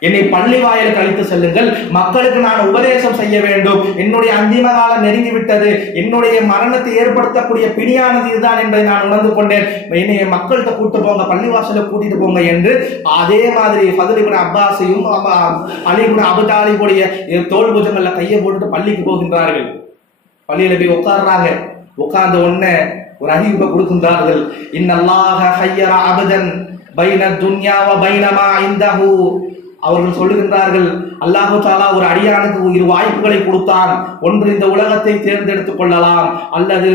என்னை பள்ளி வாயிலுக்கு அழைத்து செல்லுங்கள், மக்களுக்கு நான் உபதேசம் செய்ய வேண்டும். என்னுடைய அந்திம காலம் நெருங்கிவிட்டது, என்னுடைய மரணத்தை ஏற்படுத்தக்கூடிய பிணியானது இதுதான் என்பதை நான் உணர்ந்து கொண்டேன். என்னை மக்கள்கிட்ட கூட்டு போங்க, பள்ளிவாசல கூட்டிட்டு போங்க என்று அதே மாதிரி ஃபதுல் இப்னு அப்பாஸையும் அலி இப்னு அபூ தாலிபுடைய தோல் பூஜங்கள்ல கையை போட்டுட்டு பள்ளிக்கு போகின்றார்கள். பள்ளியில போய் உட்கார்றாங்க. உட்கார்ந்த உடனே ஒரு அறிவிப்பை கொடுக்கின்றார்கள், இன்னல்லாஹ ஹய்யர அபதன் பைன துன்யா வ பைன மா இந்தஹு. அவர்கள் சொல்லுகின்றார்கள், அல்லாஹு தஆலா ஒரு அடியானுக்கு 2 வாய்ப்புகளை கொடுத்தான். ஒன்று இந்த உலகத்தை தேர்ந்தெடுத்துக் கொள்ளலாம், அல்லது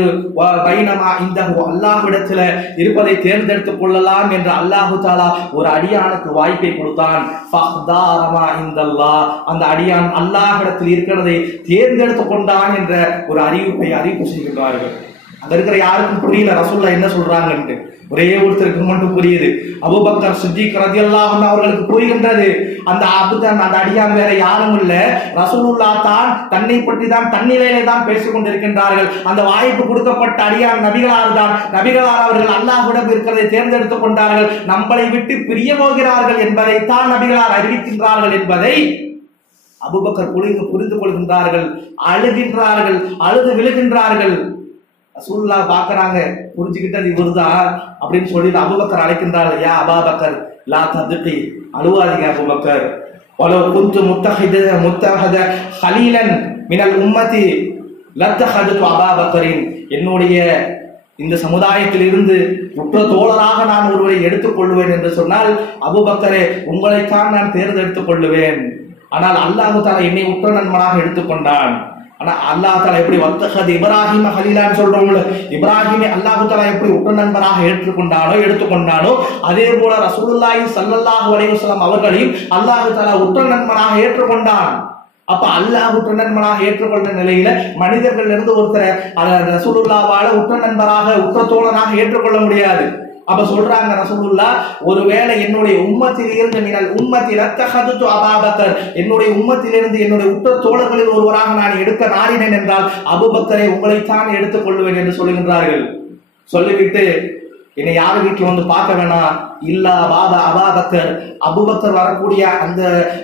பைனமா இந்தஹு அல்லாஹ்விடத்தில் இருப்பதை தேர்ந்தெடுத்துக் கொள்ளலாம் என்று அல்லாஹு தஆலா ஒரு அடியானுக்கு வாய்ப்பை கொடுத்தான். ஃபஹ்தாரமா இந்தல்லாஹ், அந்த அடியான் அல்லாஹ்விடத்தில் இருக்கிறதை தேர்ந்தெடுத்துக் கொண்டான் என்ற ஒரு அறிவிப்பு செய்கின்றார்கள். அங்க இருக்கிற யாருக்கும் புரியல ரசூலுல்லாஹ் என்ன சொல்றாங்கன்னு. ஒரே ஒருத்தருக்கு மட்டும் புரியுது. அபூபக்கர் சித்திக் ரலியல்லாஹு அன்ஹு அவர்களுக்கு புரிகின்றது, அந்த அடியான் வேற யாரும் இல்ல, ரசூலுல்லாஹ் தான் தன்னை பற்றி தான் தன்னிலையிலே தான் பேசிக் கொண்டிருக்கின்றார்கள். அந்த வாய்ப்பு கொடுக்கப்பட்ட அடியான் நபிகளார் தான். நபிகளார் அவர்கள் அல்லாஹ்விடம் இருக்கிறதை தேர்ந்தெடுத்துக் கொண்டார்கள். நம்மளை விட்டு பிரிய போகிறார்கள் என்பதை தான் நபிகளார் அறிவிக்கின்றார்கள் என்பதை அபூபக்கர் புரிந்து கொள்கின்றார்கள். அழுகின்றார்கள், அழுது விழுகின்றார்கள். ரசூலுல்லாஹ் பார்க்கறாங்க, புரிஞ்சுக்கிட்டது இவர்தான் அப்படின்னு சொல்லிட்டு அபூபக்கர் அழைக்கின்றார்கள், யா அபூபக்கர் லா தத்கி, அழுவாதீங்க அபூபக்கர். வலோ குன்து முத்தஹத ஹலீலன் மினல் உம்மதி லத்தஹது அபூபக்கரின், என்னுடைய இந்த சமுதாயத்தில் இருந்து உற்ற தோழராக நான் ஒருவரை எடுத்துக் கொள்வேன் என்று சொன்னால் அபூபக்கரே உங்களைத்தான் நான் தேர்ந்தெடுத்துக் கொள்ளுவேன். ஆனால் அல்லாஹ் தஆலா என்னை உற்ற நண்பனாக எடுத்துக்கொண்டான். ஆனா அல்லாஹ் தஆலா எப்படி வத்தஹத் இப்ராஹிம ஹலீலான்னு சொல்றோம்ல, இப்ராஹிமை அல்லாஹ் தஆலா எப்படி உற்ற நண்பராக எடுத்துக்கொண்டானோ அதே போல ரசூலுல்லாஹி ஸல்லல்லாஹு அலைஹி வஸல்லம் அவர்களையும் அல்லாஹ் தஆலா உற்ற நண்பனாக ஏற்றுக்கொண்டான். அப்ப அல்லாஹ் உற்ற நண்பனாக ஏற்றுக்கொண்ட நிலையில மனிதர்கள் இருந்து ஒருத்தர் ரசூலுல்லாஹ்வால உற்ற நண்பராக உற்ற தோழனாக ஏற்றுக்கொள்ள முடியாது. அப்ப சொல்றாங்க ரசூலுல்லாஹ், ஒருவேளை என்னுடைய உம்மத்திலிருந்து மினல் உம்மத்தில் அத்தஹதுது அபூபக்கர், என்னுடைய உம்மத்திலிருந்து என்னுடைய உற்ற தோழர்களில் ஒருவராக நான் எடுக்க நாடினேன் என்றால் அபூபக்கரை உங்களைத்தான் எடுத்துக் கொள்வேன் என்று சொல்லுகின்றார்கள். சொல்லிவிட்டு என்னை யார் வீட்டில் வந்து பார்க்க வேணாம், இல்லா பாபா அபூபக்கர், அபூபக்கர் வரக்கூடிய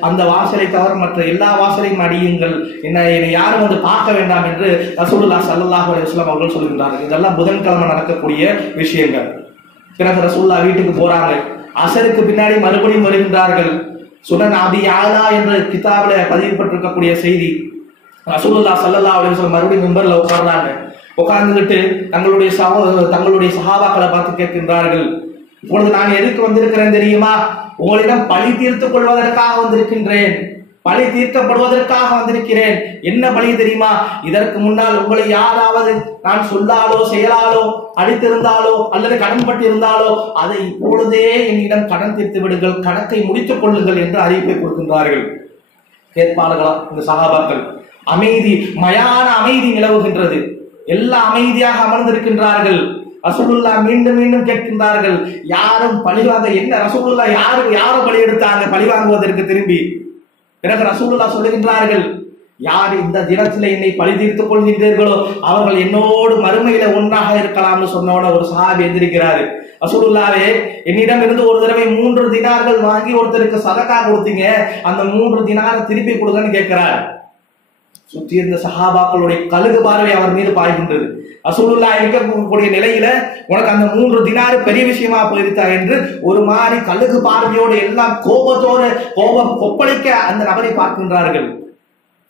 அந்த வாசலை தவிர மற்ற எல்லா வாசலையும் அடியுங்கள், என்னை யாரும் வந்து பார்க்க வேண்டாம் என்று ரசூலுல்லாஹ் ஸல்லல்லாஹு அலைஹி வஸல்லம் அவர்கள் சொல்கின்றார்கள். இதெல்லாம் புதன்கிழமை நடக்கக்கூடிய விஷயங்கள். பிறகு ரசூலுல்லாஹ் வீட்டுக்கு போறாங்க. அசருக்கு பின்னாடி மறுபடியும் வருகின்றார்கள். சுனன் அபி யாலா என்ற கிதாபில பதிவுபட்டிருக்கக்கூடிய செய்தி. ரசூலுல்லாஹ் ஸல்லல்லாஹு அலைஹி வஸல்லம் மறுபடியும் மிம்பர்ல உட்கார்றாங்க. உட்கார்ந்துகிட்டு தங்களுடைய சஹாபாக்களை பார்த்து கேட்கின்றார்கள், இப்பொழுது நான் எதுக்கு வந்திருக்கிறேன் தெரியுமா? உங்களிடம் பழி தீர்த்துக் கொள்வதற்காக வந்திருக்கின்றேன், பழி தீர்க்கப்படுவதற்காக வந்திருக்கிறேன். என்ன பழி தெரியுமா? இதற்கு முன்னால் உங்களை யாராவது நான் சொல்லாலோ செயலாலோ அடித்திருந்தாலோ அல்லது கடன்பட்டு இருந்தாலோ அதை இப்பொழுதே என்னிடம் கடன் தீர்த்து விடுங்கள், கணக்கை முடித்துக் கொள்ளுங்கள் என்று அறிவிப்பை கொடுக்கின்றார்கள். கேட்பார்களா இந்த சஹாபாக்கள்? அமைதி, மயான அமைதி நிலவுகின்றது. எல்லாம் அமைதியாக அமர்ந்திருக்கின்றார்கள். ரசூலுல்லாஹ் மீண்டும் மீண்டும் கேட்கின்றார்கள், யாரும் பழிவாங்க என்ன? ரசூலுல்லாஹ் யாரும் பழி எடுத்தாங்க பழி வாங்குவதற்கு திரும்பி? பிறகு ரசூலுல்லாஹ் சொல்லுகின்றார்கள், யார் இந்த தினத்தில் என்னை பழி தீர்த்துக் கொள்கின்றீர்களோ அவர்கள் என்னோடு மறுமையில ஒன்றாக இருக்கலாம்னு சொன்னோட ஒரு சஹாபி எந்திரிக்கிறாரு. ரசூலுல்லாஹ்வே, என்னிடம் இருந்து ஒரு தடவை 3 தினார்கள் வாங்கி ஒருத்தருக்கு சதகா கொடுத்தீங்க, அந்த 3 தினாரை திருப்பி கொடுங்கன்னு கேட்கிறார். சுற்றி இருந்த சஹாபாக்களுடைய கழுகு பார்வை அவர் மீது பாய்கின்றது. ரசூலுல்லாஹ் இருக்கக்கூடிய நிலையில உனக்கு அந்த 3 தினார் பெரிய விஷயமா போயிருத்தா என்று ஒரு மாதிரி கழுகு பார்வையோடு எல்லாம் கோபம் கொப்பளிக்க அந்த நபரை பார்க்கின்றார்கள்.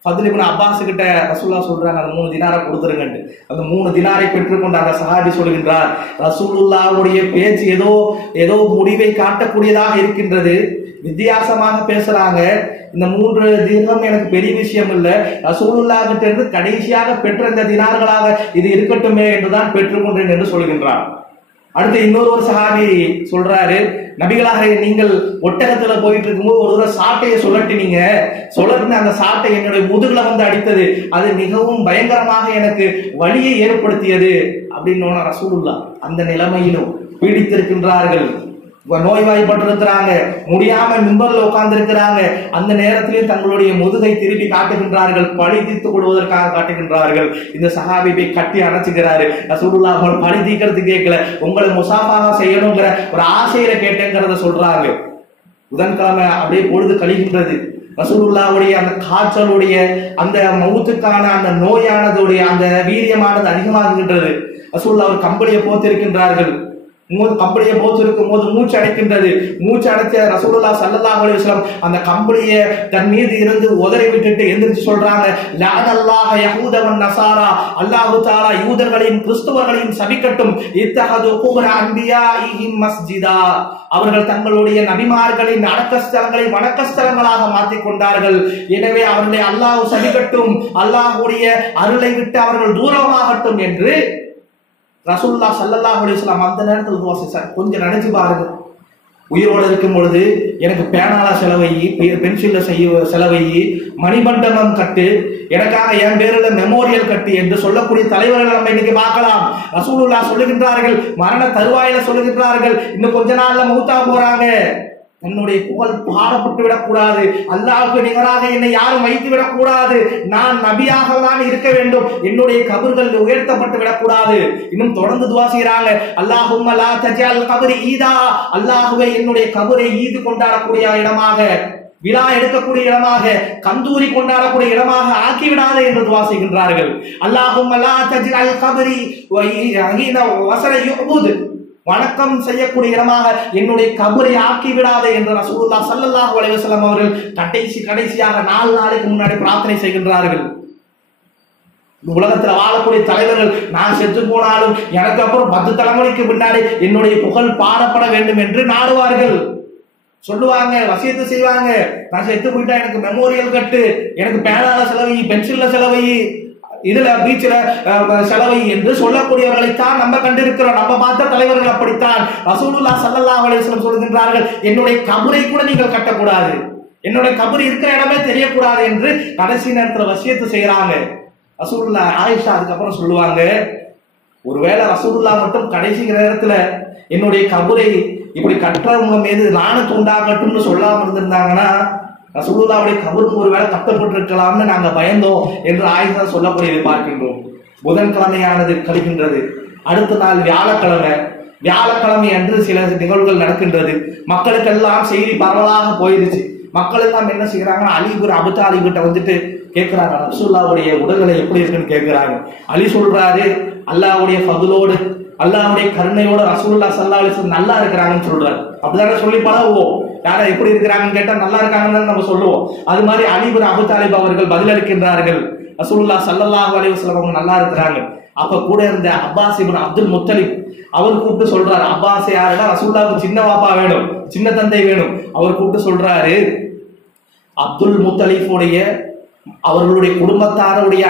ஃபத்ல் இப்னு அப்பாஸ் கிட்ட ரசூலுல்லாஹ் சொல்றாங்க, அந்த 3 தினாரை கொடுத்துருங்க. அந்த 3 தினாரை பெற்றுக்கொண்ட அந்த சஹாபி சொல்கின்றார், ரசூலுல்லாஹ்வுடைய பேச்சு ஏதோ முடிவை காட்டக்கூடியதாக இருக்கின்றது, வித்தியாசமாக பேசுறாங்க. இந்த 3 தினம் எனக்கு பெரிய விஷயம் இல்லை, ரசூலுல்லாஹ் கிட்ட இருந்து கடைசியாக பெற்ற இந்த தினார்களாக இது இருக்கட்டுமே என்றுதான் பெற்றுக்கொண்டேன் என்று சொல்கின்றார். அடுத்து இன்னொரு சஹாபி சொல்றாரு, நபிகளாக நீங்கள் ஒட்டகத்துல போயிட்டு இருக்கும்போது ஒரு தடவை சாட்டையை சுழட்டினீங்க, சுழட்டின அந்த சாட்டை என்னுடைய முதுகுல வந்து அடித்தது, அது மிகவும் பயங்கரமாக எனக்கு வலியை ஏற்படுத்தியது அப்படின்னு ரசூலுல்லாஹ் அந்த நிலைமையிலும் பீடித்திருக்கின்றார்கள். நோய்வாய்ப்பட்டிருக்கிறாங்க, முடியாம மிம்பர்ல உட்கார்ந்து இருக்கிறாங்க. அந்த நேரத்திலேயே தங்களுடைய முதுகை திருப்பி காட்டுகின்றார்கள், பழி தீர்த்துக் கொள்வதற்காக காட்டுகின்றார்கள். இந்த சஹாபி போய் கட்டி அணைச்சுக்கிறாரு. ரசூலுல்லாஹ் பழி தீர்க்கிறது கேட்கல, உங்களை முசாஃபாக செய்யணுங்கிற ஒரு ஆசையில கேட்டேங்கிறத சொல்றாங்க. புதன்கிழமை அப்படியே பொழுது கழிகின்றது. ரசூலுல்லாஹ்வுடைய அந்த காய்ச்சலுடைய அந்த மவுத்துக்கான அந்த நோயானதுடைய அந்த வீரியமானது அதிகமாகின்றது. ரசூலுல்லாஹ் ஒரு கம்பளியை போத்திருக்கின்றார்கள். கம்பளியை போத்திருக்கும் போது மூச்சு அடைக்கின்றது. மூச்சு அடைச்ச ரசூலுல்லாஹ் ஸல்லல்லாஹு அலைஹி வஸல்லம் அந்த கம்பளியை தன் மீது இருந்து உதறி விட்டுட்டு எந்திரிச்சு சொல்றாங்க, லஅனல்லாஹ யஹூத வன் நஸாரா, அல்லாஹ் தஆலா யூதர்களையும் கிறிஸ்தவர்களையும் சபிக்கட்டும், இத்தஹது குபர அன்பியாஇஹிம் மஸ்ஜிதா, அவர்கள் தங்களுடைய நபிமார்களின் அடக்கஸ்தலங்களை வணக்கஸ்தலங்களாக மாற்றிக் கொண்டார்கள், எனவே அவர்களை அல்லாஹ் சபிக்கட்டும், அல்லாஹ்வுடைய அருளை விட்டு அவர்கள் தூரமாகட்டும் என்று ரசூலுல்லாஹ் ஸல்லல்லாஹு அலைஹி வஸல்லம் அந்த நேரத்தில் துஆ செய்தார். கொஞ்சம் நினைச்சு பாருங்க, உயிரோடு இருக்கும் பொழுது எனக்கு பேனால செலவை, பென்சில்ல செலவை, மணிமண்டபம் கட்டு, எனக்காக என் பேருல மெமோரியல் கட்டு என்று சொல்லக்கூடிய தலைவர்கள் நம்ம இன்னைக்கு பார்க்கலாம். ரசூலுல்லாஹ் சொல்லுகின்றார்கள், மரண தருவாயில சொல்லுகின்றார்கள், இன்னும் கொஞ்ச நாள்ல மௌத்தா போறாங்க, என்னுடைய புகழ் பாடப்பட்டு விடக்கூடாது, அல்லாஹ்வுக்கு நிகராக என்னை யாரும் வைத்து விடக்கூடாது, நான் நபியாக தான் இருக்க வேண்டும், என்னுடைய கபர்கள் உயர்த்தப்பட்டு விடக்கூடாது. இன்னும் தொடர்ந்து துஆ செய்றாங்க, அல்லாஹும்ம லா தஜ்அல் கபரி ஈதா, அல்லாஹ்வே என்னுடைய கபரை ஈது கொண்டாடக்கூடிய இடமாக, விழா எடுக்கக்கூடிய இடமாக, கந்தூரி கொண்டாடக்கூடிய இடமாக ஆக்கிவிடாதே என்று துஆ செய்கின்றார்கள். அல்லாஹும்ம லா தஜ்அல் கபரி வஸர யுபுத், வணக்கம் செய்யக்கூடிய இடமாக என்னுடைய கபரை ஆக்கி விடாதே என்று ரசூலுல்லாஹ் ஸல்லல்லாஹு அலைஹி வஸல்லம் அவர்கள் கடைசியாக 4 நாளைக்கு முன்னாடி பிரார்த்தனை செய்கின்றார்கள். உலகத்தில் வாழக்கூடிய தலைவர்கள், நான் செத்து போனாலும் எனக்கு அப்புறம் 10 தலைமுறைக்கு பின்னாடி என்னுடைய புகழ் பாடப்பட வேண்டும் என்று நாடுவார்கள், சொல்லுவாங்க, வசியத்து செய்வாங்க. நான் செத்து போயிட்டா எனக்கு மெமோரியல் கட்டு, எனக்கு பேனால செலவை, பென்சில்ல செலவை, இதுல பீச்சில செலவை என்று சொல்லக்கூடியவர்களைத்தான் நம்ம கண்டிருக்கிறோம். நம்ம பார்த்த தலைவர்கள் அப்படித்தான். ரசூலுல்லாஹ் ஸல்லல்லாஹு அலைஹி வஸல்லம் சொல்கின்றார்கள், என்னுடைய கபரை கூட நீங்கள் கட்டக்கூடாது, என்னுடைய கபர் இருக்கிற இடமே தெரியக்கூடாது என்று கடைசி நேரத்தில் வசியத்து செய்யறாங்க. ரசூலுல்லாஹ் ஆயிஷா அதுக்கப்புறம் சொல்லுவாங்க, ஒருவேளை ரசூலுல்லாஹ் மட்டும் கடைசி நேரத்துல என்னுடைய கபரை இப்படி கட்டுறவங்க மீது நாணத்து உண்டாகட்டும்னு சொல்லாம இருந்திருந்தாங்கன்னா ரசூலுல்லாஹ்வுடைய கபரும் ஒருவேளை கட்டப்பட்டிருக்கலாம்னு நாங்க பயந்தோம் என்று ஆயிஷா சொல்லக்கூடியதை பார்க்கின்றோம். புதன்கிழமையானது கழிகின்றது. அடுத்த நாள் வியாழக்கிழமை அன்று சில நிகழ்வுகள் நடக்கின்றது. மக்களுக்கெல்லாம் செய்தி பரவலாக போயிடுச்சு. மக்கள் எல்லாம் என்ன செய்யறாங்க, அலி இப்னு அபூ தாலிப் கிட்ட வந்துட்டு கேட்கிறாங்க, ரசூலுல்லாஹ்வுடைய உடல்நிலை எப்படி இருக்குன்னு கேட்கிறாங்க. அலி சொல்றாரு, அல்லாஹ்வுடைய ஃபதுலோடு அல்லாஹ்வுடைய கருணையோட ரசூலுல்லாஹ் ஸல்லல்லாஹு அலைஹி வஸல்லம் நல்லா இருக்கிறாங்கன்னு சொல்றாரு. அப்படிதானே சொல்லி பழகுவோம். யாரா எப்படி இருக்கிறாங்கன்னு கேட்டா நல்லா இருக்காங்கன்னு நம்ம சொல்லுவோம். அது மாதிரி அலி இப்னு அபூ தாலிப் அவர்கள் பதிலளிக்கின்றார்கள், ரசூலுல்லாஹ் ஸல்லல்லாஹு அலைஹி வஸல்லம் அவங்க நல்லா இருக்கிறாங்க. அப்ப கூட இருந்த அப்பாஸ் இப்னு அப்துல் முத்தலிப் அவர் கூப்பிட்டு சொல்றாரு, அப்பாஸ் யாருன்னா ரசூலுல்லாஹ்வுக்கு சின்ன வாப்பா வேணும், சின்ன தந்தை வேணும். அவர் கூப்பிட்டு சொல்றாரு, அப்துல் முத்தலிஃபுடைய அவர்களுடைய குடும்பத்தாருடைய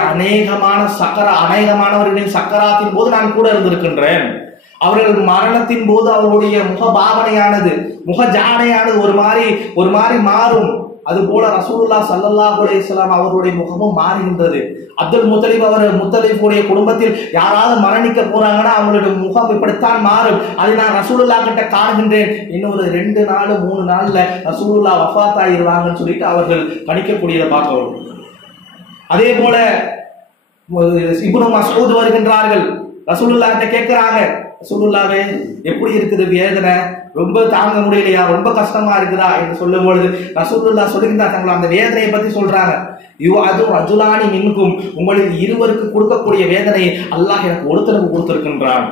அநேகமானவர்களின் சக்கராத்தின் போது நான் கூட இருந்திருக்கின்றேன். அவர்கள் மரணத்தின் போது அவருடைய முகபாவனையானது முகஜாடையானது ஒரு மாதிரி மாறும். அது போல ரசூலுல்லாஹ் ஸல்லல்லாஹு அலைஹி வஸல்லம் அவருடைய முகமும் மாறுகின்றது. அப்துல் முத்தலிஃபுடைய குடும்பத்தில் யாராவது மரணிக்க போறாங்கன்னா அவங்களுடைய முகம் இப்படித்தான் மாறும். அதை நான் ரசூலுல்லாஹ் கிட்ட காணுகின்றேன். இன்னொரு 2 நாள் 3 நாள்ல ரசூலுல்லாஹ் வஃபாத் ஆகிடுவாங்கன்னு சொல்லிட்டு அவர்கள் கணிக்கக்கூடியதை பார்க்கிறோம். அதே போல இப்னு மஸ்ஊத் வருகின்றார்கள், ரசூலுல்லாஹ் கிட்ட கேட்கிறாங்க, ரசூலுல்லாஹ்வே எப்படி இருக்குது வேதனை, ரொம்ப தாங்க முடியலையா, ரொம்ப கஷ்டமா இருக்குதா என்று சொல்லும் பொழுது ரசூலுல்லாஹ் சொல்லுகின்றார்கள், அந்த வேதனையை பத்தி சொல்றாங்க. அது ரஜுலானி மின்கும், உங்களுக்கு இருவருக்கு கொடுக்கக்கூடிய வேதனையை அல்லாஹ் எனக்கு ஒருத்தருக்கு கொடுத்திருக்கின்றான்.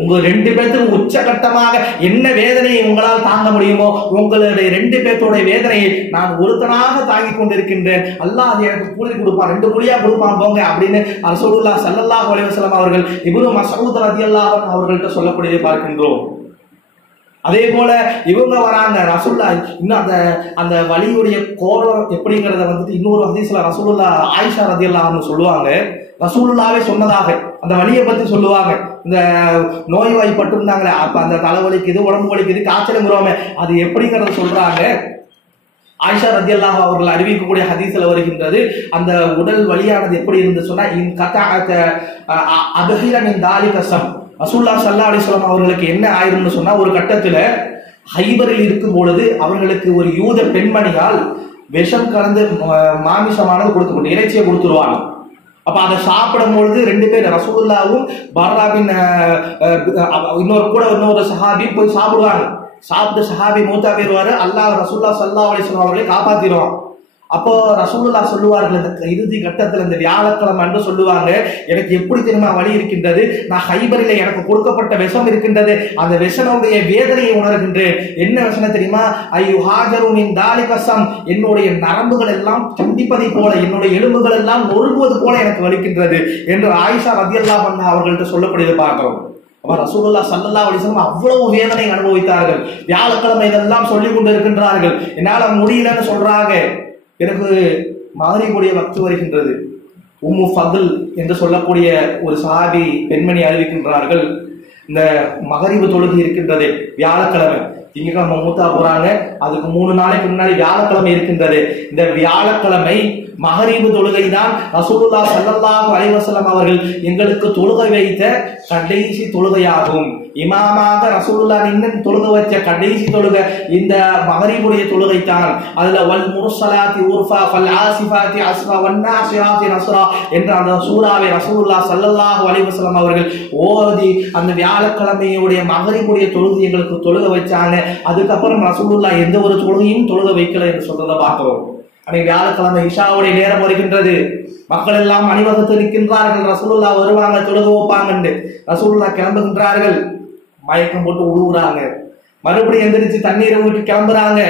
உங்க 2 பேர்த்துக்கு உச்சகட்டமாக என்ன வேதனையை உங்களால் தாங்க முடியுமோ உங்களுடைய 2 பேர்த்தோட வேதனையை நான் ஒருத்தனாக தாங்கிக் கொண்டிருக்கின்றேன். அல்லாஹ் அது எனக்கு கூலி கொடுப்பான், 2 கூலியா கொடுப்பான் போங்க அப்படின்னு ரசூலுல்லாஹ் ஸல்லல்லாஹு அலைஹி வஸல்லம் அவர்கள் இப்னு மஸ்ஊத் ரலியல்லாஹு அன்ஹு அவர்கள்ட்ட சொல்லக்கூடியதை பார்க்கின்றோம். அதே போல இவங்க வராங்க, ரசூலுல்லாஹ் இன்னும் அந்த வலியுடைய கோலம் எப்படிங்கிறத வந்துட்டு இன்னொரு ஹதீஸ்ல ரசூலுல்லாஹ் ஆயிஷா ரலியல்லாஹு அன்ஹா சொல்லுவாங்க, ரசூலுல்லாஹ்வே சொன்னதாக அந்த வலியை பத்தி சொல்லுவாங்க. இந்த நோய்வாய்ப்பட்டு இருந்தாங்களே, அப்ப அந்த தலைவலிக்குது, உடம்பு வலிக்குது, காய்ச்சலுங்கிறோமே, அது எப்படிங்கிறத சொல்றாங்க. ஆயிஷா ரலியல்லாஹு அவர்கள் அறிவிக்கக்கூடிய ஹதீஸ்ல வருகின்றது, அந்த உடல் வலியானது எப்படி இருந்து சொன்னா ரசூலுல்லாஹ் ஸல்லல்லாஹு அலைஹி வஸல்லம் அவர்களுக்கு என்ன ஆயிரும்னு சொன்னா, ஒரு கட்டத்துல ஹைபரில் இருக்கும் பொழுது அவர்களுக்கு ஒரு யூத பெண்மணியால் விஷம் கலந்து மாமிசமானது கொடுக்கப்பட்டு இறைச்சியை கொடுத்துருவாங்க. அப்ப அதை சாப்பிடும் பொழுது 2 பேர் ரசூலுல்லாஹ்வும் பர்ராபின் இன்னொரு சஹாபி போய் சாப்பிடுவாங்க. சாப்பிட்டு சஹாபி மூத்தா போயிருவாரு, அல்லாஹ் ரசூலுல்லாஹ் ஸல்லல்லாஹு அலைஹி வஸல்லம் அவர்களை காப்பாத்திடுவான். அப்போ ரசூலுல்லாஹ் சொல்லுவார்கள், இந்த இறுதி கட்டத்தில் இந்த வியாழக்கிழமை அன்று சொல்லுவாங்க, எனக்கு எப்படி தெரியுமா வலி இருக்கின்றது, நான் ஹைபரில எனக்கு கொடுக்கப்பட்ட விஷம் இருக்கின்றது, அந்த விஷனுடைய வேதனையை உணர்கின்றேன். என்ன விஷயம் தெரியுமா, என்னுடைய நரம்புகள் எல்லாம் கண்டிப்பதை போல, என்னுடைய எலும்புகள் எல்லாம் நொறுங்குவது போல எனக்கு வலிக்கின்றது என்று ஆயிஷா ரலியல்லாஹு அன்ஹா அவர்கள்ட்ட சொல்லக்கூடியதை பார்க்கிறோம். ரசூலுல்லாஹ் ஸல்லல்லாஹு அலைஹி வஸல்லம் அவ்வளவு வேதனை அனுபவித்தார்கள். வியாழக்கிழமை இதெல்லாம் சொல்லிக் கொண்டு இருக்கின்றார்கள், என்னால முடியலன்னு சொல்றாங்க. பிறகு மகரிபுடைய வக்து வருகின்றது. உம்மு ஃபதுல் என்று சொல்லக்கூடிய ஒரு சஹாபி பெண்மணி அறிவிக்கின்றார்கள், இந்த மகரிபு தொழுகை இருக்கின்றது வியாழக்கிழமை, திங்கட்கிழமை மூத்தா போறாங்க, அதுக்கு 3 நாளைக்கு முன்னாடி வியாழக்கிழமை இருக்கின்றது. இந்த வியாழக்கிழமை மகரிபு தொழுகை தான் ரசூலுல்லாஹ் ஸல்லல்லாஹு அலைஹி வஸல்லம் அவர்கள் எங்களுக்கு தொழுகை வைத்த கடைசி தொழுகையாகும். இமாமாக ரசூலுல்லாஹ் நின்று தொழுகை வச்ச கடைசி தொழுகை இந்த மகரிபுடைய தொழுகை தான். அதுல வல் முர்ஸலாத்தி உர்ஃபா ஃபல் ஆசிஃபாத்தி அஸ்ஃபா வன் நாசிராத்தி நஸ்ரா என்ற அந்த சூராவை ரசூலுல்லாஹ் ஸல்லல்லாஹு அலைஹி வஸல்லம் அவர்கள் ஓதி அந்த வியாழக்கிழமையுடைய மகரிபுடைய தொழுகை எங்களுக்கு தொழுகை வச்சாங்க. அதுக்கப்புறம் ரசூலுல்லாஹ் எந்த ஒரு தொழுகையும் தொழுகை வைக்கல என்று சொல்றதை பார்க்கிறோம். அன்னைக்கு வியாழக்கிழமை இஷாவுடைய நேரம் வருகின்றது, மக்கள் எல்லாம் அணிவகுத்து நிற்கின்றார்கள், ரசூலுல்லாஹ் வருவாங்க தொழுகை வைப்பாங்க. ரசூலுல்லாஹ் கிளம்புகின்றார்கள், மயக்கம் போட்டு உழுவுறாங்க, மறுபடியும் எந்திரிச்சு தண்ணீரை ஊற்றி கிளம்புறாங்க,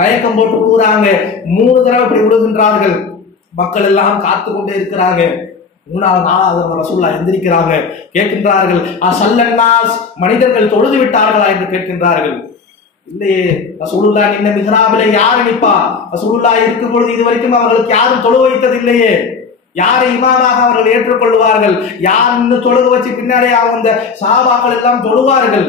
மயக்கம் போட்டு உழுவுறாங்க, 3 தடவை இப்படி விழுகின்றார்கள். மக்கள் எல்லாம் காத்து கொண்டே இருக்கிறாங்க. 3வது நாளாவது ரசூலுல்லாஹ் எந்திரிக்கிறாங்க, கேட்கின்றார்கள், அஸல்லன்னாஸ், மனிதர்கள் தொழுது விட்டார்களா என்று கேட்கின்றார்கள். இல்லையே, ரசூலுல்லாஹ் நின்ன மிஹ்ராபிலே யார் நிற்பா, ரசூலுல்லாஹ் இருக்கும் பொழுது இதுவரைக்கும் அவர்களுக்கு யாரும் தொழு வைத்தது இல்லையே, யாரை இமாமாக அவர்கள் ஏற்றுக்கொள்வார்கள்? யார் தொழுக வச்சு பின்னாலே அந்த சஹாபாக்கள் எல்லாம் தொழுவார்கள்.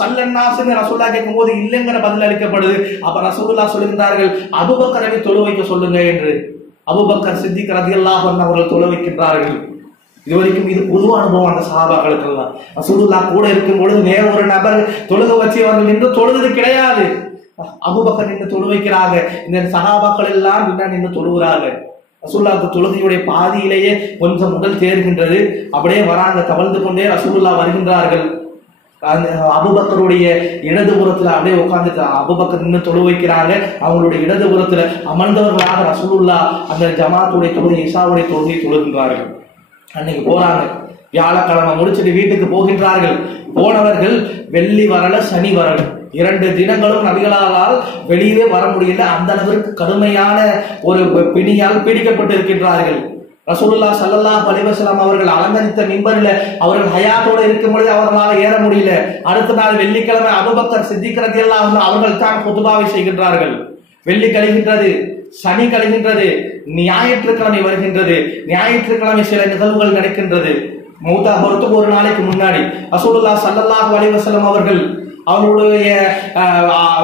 சல்லன்னாசுன்னு ரசூலுல்லாஹ் கேட்கும் போது இல்லைங்கிற பதில் அளிக்கப்படுது. அப்ப ரசூலுல்லாஹ் சொல்லுகின்றார்கள், அபூபக்கரை தொழு வைக்க சொல்லுங்க என்று. அபூபக்கர் சித்திக் ரலியல்லாஹு அன்ஹு அவர்கள் தொழு வைக்கின்றார்கள். இதுவரைக்கும் இது பொது அனுபவம் அந்த சஹாபாக்களுக்கு எல்லாம். ரசூலுல்லாஹ் கூட இருக்கும் பொழுது வேற ஒரு நபர் தொழுக வச்சு அவர்கள் நின்று தொழுது கிடையாது. அபூபக்கர் நின்று தொழு வைக்கிறாங்க. இந்த சஹாபாக்கள் எல்லாம் பின்னாடி நின்று தொழுகிறாங்க. ரசூலுல்லாஹ்வுக்கு தொழுகையுடைய பாதியிலேயே கொஞ்சம் முதல் தேர்கின்றது. அப்படியே வராங்க, தவழ்ந்து கொண்டே ரசூலுல்லாஹ் வருகின்றார்கள். அபூபக்கருடைய இடதுபுறத்துல அப்படியே உட்கார்ந்து அபூபக்கர் நின்று தொழு வைக்கிறாங்க. அவங்களுடைய இடதுபுறத்துல அமர்ந்தவர்களாக ரசூலுல்லாஹ் அந்த ஜமாத்துடைய தொழுகை, இஷாவுடைய தொழுகை தொழுகின்றார்கள். அன்னைக்கு போறாங்க, வியாழக்கிழமை முடிச்சுட்டு வீட்டுக்கு போகின்றார்கள். போனவர்கள் வெள்ளி வரல, சனி வரல, 2 தினங்களும் நபிகளால் வெளியே வர முடியல. அந்த அளவிற்கு கடுமையான ஒரு பிணியால் பீடிக்கப்பட்டு இருக்கின்றார்கள். ரசூலுல்லாஹ் ஸல்லல்லாஹு அலைஹி வஸல்லம் அவர்கள் அலங்கரித்த மிம்பரில் அவர்கள் ஹயாத்தோடு இருக்கும் பொழுது அவர்களால் ஏற முடியல. அடுத்த நாள் வெள்ளிக்கிழமை அபூபக்கர் சித்திக் ரலியல்லாஹு அன்ஹு அவர்கள் தான் குதுபாவை செய்கின்றார்கள். வெள்ளி கழிகின்றது, சனி கழிகின்றது, ஞாயிற்றுக்கிழமை வருகின்றது. ஞாயிற்றுக்கிழமை சில நிகழ்வுகள் நடக்கின்றது. மௌத்தா போறதுக்கு ஒரு நாளைக்கு முன்னாடி ரசூலுல்லாஹ் ஸல்லல்லாஹு அலைஹி வஸல்லம் அவர்கள் அவர்களுடைய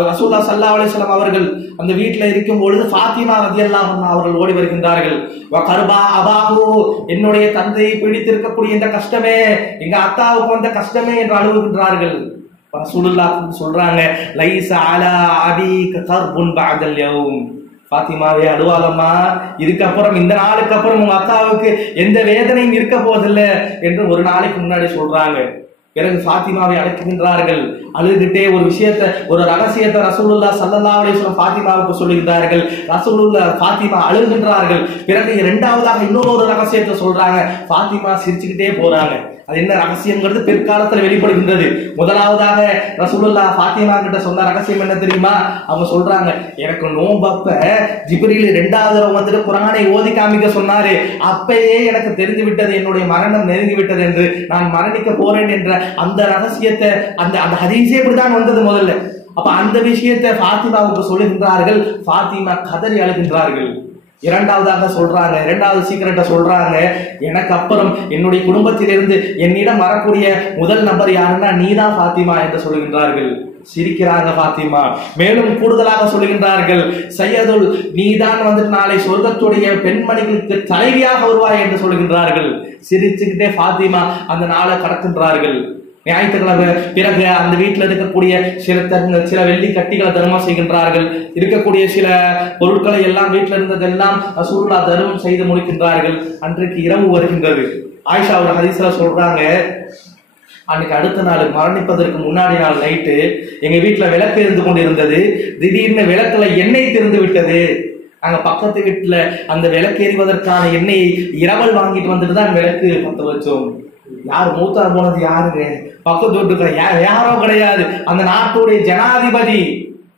ரசூலுல்லாஹ் ஸல்லல்லாஹு அலைஹி வஸல்லம் அவர்கள் அந்த வீட்டில் இருக்கும் பொழுது ஃபாத்திமா ரலியல்லாஹு அன்ஹா அவர்கள் ஓடி வருகின்றார்கள். வகர்பா அபாஹு, என்னுடைய தந்தையை பிடித்திருக்கக்கூடிய இந்த கஷ்டமே, எங்க அத்தாவுக்கு வந்த கஷ்டமே என்று அழுகின்றார்கள். ரசூலுல்லாஹ் சொல்றாங்க, லைஸ அலா அபீக கர்புன் பஅதல் யௌம். ஃபாத்திமாவே அழுவாதம்மா, இதுக்கப்புறம் இந்த நாளுக்கு அப்புறம் உங்க அத்தாவுக்கு எந்த வேதனையும் இருக்க போதில்லை என்று ஒரு நாளைக்கு முன்னாடி சொல்றாங்க. பிறகு ஃபாத்திமாவை அழைக்கின்றார்கள். அழுதுகிட்டே ஒரு விஷயத்தை, ஒரு ரகசியத்தை ரசூலுல்லாஹ் ஸல்லல்லாஹு அலைஹி வஸல்லம் ஃபாத்திமாவுக்கு சொல்லுகிறார்கள். ரசூலுல்லாஹ் ஃபாத்திமா அழுகின்றார்கள். பிறகு இரண்டாவதாக இன்னொரு ரகசியத்தை சொல்றாங்க. ஃபாத்திமா சிரிச்சுக்கிட்டே போறாங்க. அது என்ன ரகசியம்ங்கிறது பிற்காலத்தில் வெளிப்படுகின்றது. முதலாவதாக ரசூலுல்லாஹ் ஃபாத்திமா கிட்ட சொன்ன ரகசியம் என்ன தெரியுமா? அவங்க சொல்றாங்க, எனக்கு நோம்பப்ப ஜிப்ரீல் 2வது தடவை வந்துட்டு குர்ஆனை ஓதி காமிக்க சொன்னாரு. அப்பயே எனக்கு தெரிந்து விட்டது, என்னுடைய மரணம் நெருங்கி விட்டது என்று, நான் மரணிக்க போறேன் என்ற அந்த ரகசியத்தை, அந்த அந்த ஹதீஸே இப்படிதான் வந்தது முதல்ல. அப்ப அந்த விஷயத்தை ஃபாத்திமாவுக்கு சொல்லுகின்றார்கள். ஃபாத்திமா கதறி அழுகின்றார்கள். இரண்டாவதாக சொல்றாங்க, இரண்டாவது சீக்கிரட்டை சொல்றாங்க, எனக்கு அப்புறம் என்னுடைய குடும்பத்திலிருந்து என்னிடம் வரக்கூடிய முதல் நபர் யாருன்னா நீதான் ஃபாத்திமா என்று சொல்லுகின்றார்கள். சிரிக்கிறாங்க ஃபாத்திமா. மேலும் கூடுதலாக சொல்லுகின்றார்கள், சையதுல், நீதான் வந்துட்டு நாளை சொர்க்கத்துடைய பெண்மணிகளுக்கு தலைவியாக வருவாய் என்று சொல்லுகின்றார்கள். சிரிச்சுக்கிட்டே ஃபாத்திமா அந்த நாளை கடக்கின்றார்கள். ஞாயிற்றுக்கிழமை பிறகு அந்த வீட்டில் இருக்கக்கூடிய சில வெள்ளி கட்டிகளை தர்மம் செய்கின்றார்கள். இருக்கக்கூடிய சில பொருட்களை எல்லாம் வீட்டில் இருந்ததெல்லாம் ரசூலுல்லாஹ் தர்மம் செய்து முடிக்கின்றார்கள். அன்றைக்கு இரவு வருகின்றது. ஆயிஷா ஒரு ஹதீஸ்ல சொல்றாங்க, அன்னைக்கு அடுத்த நாள் மரணிப்பதற்கு முன்னாடி நாள் நைட்டு எங்க வீட்டுல விளக்கு இருந்து கொண்டிருந்தது. திடீர்னு விளக்குல எண்ணெய் திறந்து விட்டது. நாங்க பக்கத்து வீட்டுல அந்த விளக்கு எறிவதற்கான எண்ணெயை இரவல் வாங்கிட்டு வந்துட்டு தான் விளக்கு பத்த வச்சோம். யார் மூத்தா போனது? யாருங்க? பக்கத்து வீட்டுக்கு யாரோ கிடையாது, அந்த நாட்டுடைய ஜனாதிபதி,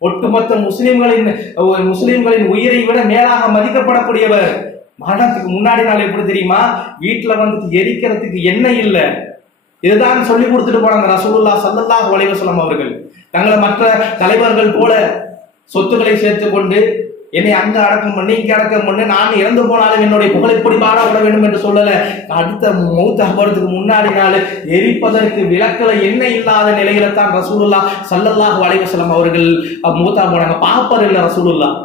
ஒட்டுமொத்த முஸ்லிம்களின் உயிரை விட மேலாக மதிக்கப்படக்கூடியவர். மரணத்துக்கு முன்னாடி நாள் எப்படி தெரியுமா? வீட்டுல வந்துட்டு எரிக்கிறதுக்கு எண்ணெய் இல்லை. இதுதான் சொல்லி கொடுத்துட்டு போனாங்க ரசூலுல்லாஹ் ஸல்லல்லாஹு அலைஹி வஸல்லம் அவர்கள். தங்களை மற்ற தலைவர்கள் போல சொத்துக்களை சேர்த்து கொண்டு என்னை அங்க அடக்கம் பண்ணி இங்க அடக்கம் பண்ணி நான் இறந்து போனாலும் என்னுடைய புகழ் எப்படி பாடப்பட வேண்டும் என்று சொல்லல. அடுத்த மௌத் ஆகிறதுக்கு முன்னாடி நாள் எரிப்பதற்கு விளக்கல எண்ணெய் இல்லாத நிலையில தான் ரசூலுல்லாஹ் ஸல்லல்லாஹு அலைஹி வஸல்லம் அவர்கள் மௌத்தா போனாங்க. பாப்பர் இல்ல ரசூலுல்லாஹ்,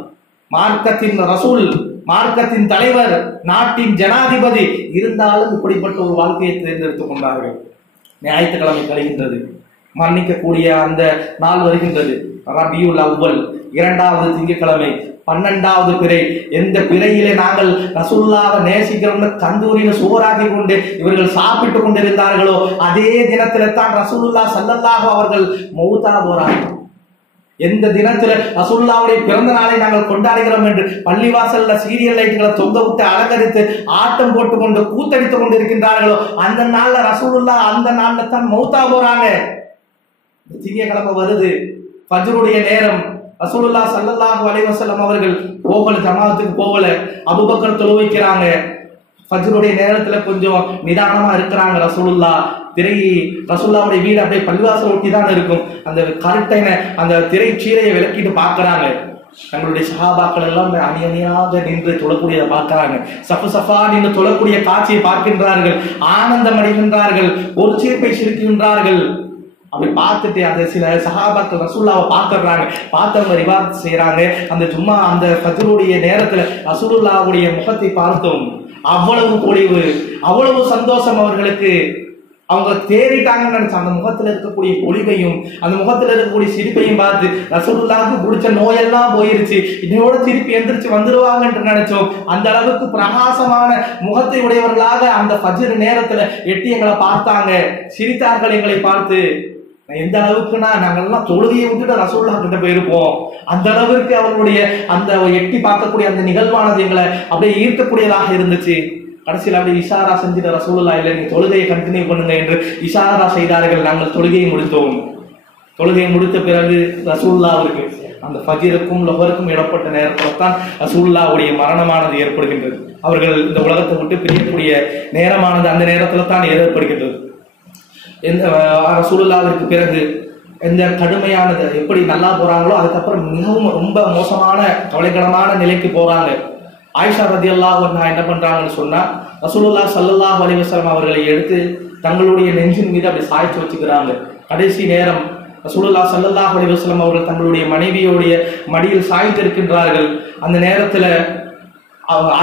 மார்க்கத்தின் ரசூல், மார்க்கத்தின் தலைவர், நாட்டின் ஜனாதிபதி. இருந்தாலும் இப்படிப்பட்ட ஒரு வாழ்க்கையை தேர்ந்தெடுத்துக் கொண்டார்கள். ஞாயிற்றுக்கிழமை கழிகின்றது. மன்னிக்கக்கூடிய அந்த நாள் வருகின்றது. ரபியுல் அவ்வல், 2வது திங்கட்கிழமை, 12வது பிறை. எந்த பிறையிலே நாங்கள் ரசூலுல்லாஹ்வை நேசிக்கிறோம்னு தந்தூரில சோறாக்கி கொண்டு இவர்கள் சாப்பிட்டு கொண்டிருந்தார்களோ அதே தினத்தில தான் ரசூலுல்லாஹ் ஸல்லல்லாஹு அவர்கள் மௌத்தா போறாங்க. எந்த தினத்துல ரசூலுல்லாஹ்வுடைய பிறந்த நாளை நாங்கள் கொண்டாடுகிறோம் என்று பள்ளிவாசல்ல சீரியல் லைட்டுகளை தொங்க விட்டு அலங்கரித்து ஆட்டம் போட்டு கொண்டு கூத்தடித்து கொண்டு இருக்கின்றார்களோ அந்த நாள்ல ரசூலுல்லாஹ் அந்த நாள்ல தான் மௌத்தா போறாங்க. திங்கட்கிழமை வருது, ஃபஜ்ருடைய நேரம். ரசூலுல்லாஹ் ஸல்லல்லாஹு அலைஹி வஸல்லம் அவர்கள் போகல, ஜமாஅத்துக்கு போகல. அபூபக்கர் தொழு வைக்கிறாங்க. ஃபஜ்ருடைய நேரத்துல கொஞ்சம் நிதானமா இருக்கிறாங்க ரசூலுல்லாஹ். ரசூலுல்லாஹ்வுடைய வீடு அப்படியே பள்ளிவாசல் ஒட்டி தான் இருக்கும். அந்த கரெக்டான அந்த திரை சீலையை விளக்கிட்டு பார்க்கறாங்க. தங்களுடைய சஹாபாக்கள் எல்லாம் அணி அணியாக நின்று தொழக்கூடியதை பார்க்கிறாங்க. சஃபு சஃபா நின்று தொழக்கூடிய காட்சியை பார்க்கின்றார்கள், ஆனந்தம் அடைகின்றார்கள், ஒரு சீர்ப்பை சிரிக்கின்றார்கள். அப்படி பார்த்துட்டு அந்த சில சஹாபாக்கள் ரசூலுல்லாவை பார்த்துடுறாங்க. பார்த்தவங்க ரிவாத் செய்யறாங்க. அந்த ஜும்மா அந்த ஃபஜ்ருடைய நேரத்துல ரசூலுல்லாவுடைய முகத்தை பார்த்தோம். அவ்வளவு பொலிவு, அவ்வளவு சந்தோஷம் அவர்களுக்கு. அவங்க தேறிட்டாங்கன்னு நினைச்ச அந்த முகத்துல இருக்கக்கூடிய பொலிவையும் அந்த முகத்துல இருக்கக்கூடிய சிரிப்பையும் பார்த்து ரசூலுல்லாஹ்க்கு பிடிச்ச நோயெல்லாம் போயிருச்சு, இதோட திருப்பி எந்திரிச்சு வந்துருவாங்க என்று நினைச்சோம். அந்த அளவுக்கு பிரகாசமான முகத்தை உடையவர்களாக அந்த ஃபஜ்ர் நேரத்துல எட்டி எங்களை பார்த்தாங்க, சிரித்தார்கள் எங்களை பார்த்து. எந்த அளவுக்குன்னா நாங்கெல்லாம் தொழுகையை விட்டுட்டு ரசூலுல்லாஹ் கிட்ட போயிருப்போம். அந்த அளவுக்கு அவர்களுடைய அந்த எட்டி பார்க்கக்கூடிய அந்த நிகழ்வானது எங்களை அப்படியே ஈர்க்கக்கூடியதாக இருந்துச்சு. கடைசியில் அப்படி இஷாரா செஞ்சுட்டு ரசூலுல்லாஹ் இல்லை நீங்க தொழுகையை கண்டினியூ பண்ணுங்க என்று இஷாரா செய்தார்கள். நாங்கள் தொழுகையை முடித்தோம். தொழுகையை முடித்த பிறகு ரசூலுல்லாஹ்வுக்கு அந்த ஃபஜ்ருக்கும் லொஹருக்கும் இடப்பட்ட நேரத்தில் தான் ரசூலுல்லாஹ்வுடைய மரணமானது ஏற்படுகின்றது. அவர்கள் இந்த உலகத்தை விட்டு பிரியக்கூடிய நேரமானது அந்த நேரத்தில் தான் ஏற்படுகின்றது. ரசூலுல்லாஹ்விற்கு பிறகு இந்த கடுமையானது எப்படி நல்லா போறாங்களோ அதுக்கப்புறம் மிகவும் ரொம்ப மோசமான கவலைக்கிடமான நிலைக்கு போறாங்க. ஆயிஷா ரலியல்லாஹு அன்ஹா என்ன பண்றாங்கன்னு சொன்னா ரசூலுல்லாஹ் ஸல்லல்லாஹு அலைஹி வஸல்லம் அவர்களை எடுத்து தங்களுடைய நெஞ்சின் மீது அப்படி சாய்ச்சி வச்சுக்கிறாங்க. கடைசி நேரம் ரசூலுல்லாஹ் ஸல்லல்லாஹு அலைஹி வஸல்லம் அவர்கள் தங்களுடைய மனைவியோடைய மடியில் சாய்ந்து இருக்கின்றார்கள். அந்த நேரத்துல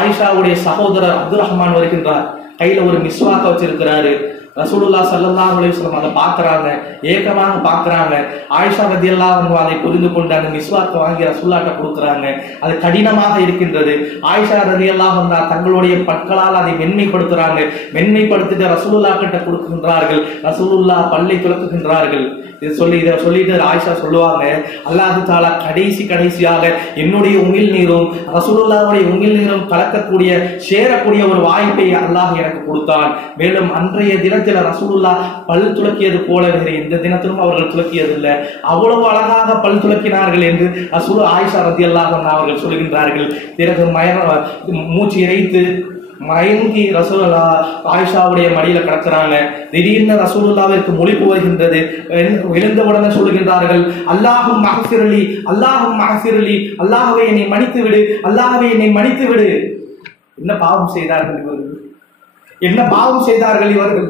ஆயிஷாவுடைய சகோதரர் அப்துல் ரஹ்மான் வருகின்றார். கையில ஒரு மிஸ்வாக்க வச்சிருக்கிறாரு. ரசூலுல்லாஹ் ஸல்லல்லாஹு அலைஹி வஸல்லம் அதை பார்க்கறாங்க, ஏக்கமாக பார்க்கறாங்க. ஆயிஷா ரலியல்லாஹு அன்ஹா அதை புரிந்து கொண்டு அந்த மிஸ்வாக்கை வாங்கி ரசூலுல்லாஹ்ட்ட கொடுக்குறாங்க. அது கடினமாக இருக்கின்றது. ஆயிஷா ரலியல்லாஹு அன்ஹா தங்களுடைய பற்களால் அதை மென்மைப்படுத்துறாங்க. மென்மைப்படுத்திட்டு ரசூலுல்லாஹ் கிட்ட கொடுக்கின்றார்கள். ரசூலுல்லாஹ் பல்லை துலக்குகின்றார்கள். இதை சொல்லிட்டு ஆயிஷா சொல்லுவாங்க, அல்லாஹ் தஆலா கடைசியாக என்னுடைய உமிழ் நீரும் ரசூலுல்லாஹ்வுடைய உமிழ் நீரும் கலக்கக்கூடிய சேரக்கூடிய ஒரு வாய்ப்பை அல்லாஹ் எனக்கு கொடுத்தான். மேலும் அன்றைய தினத்தில் ரசூலுல்லாஹ் பல் துலக்கியது போல வேறு எந்த தினத்திலும் அவர்கள் துலக்கியதில்லை. அவ்வளவு அழகாக பல் துலக்கினார்கள் என்று ஆயிஷா ரலியல்லாஹு அன்ஹா அவர்கள் சொல்கின்றார்கள். பிறகு மூச்சு இறைத்து மயங்கி ரசூலுல்லாஹ் ஆயிஷாவுடைய மடியில கிடக்கிறாங்க. திடீர்னு ரசூலுல்லாஹ்விற்கு மொழிப்பு வருகின்றது. எழுந்தவுடனே சொல்லுகின்றார்கள், அல்லாஹும் மக்ஃபிர்லி, அல்லாஹும் மக்ஃபிர்லி, அல்லாஹ்வே என்னை மன்னித்து விடு, அல்லாஹ்வே என்னை மன்னித்து விடு. என்ன பாவம் செய்தார்கள் இவர்கள்? என்ன பாவம் செய்தார்கள் இவர்கள்?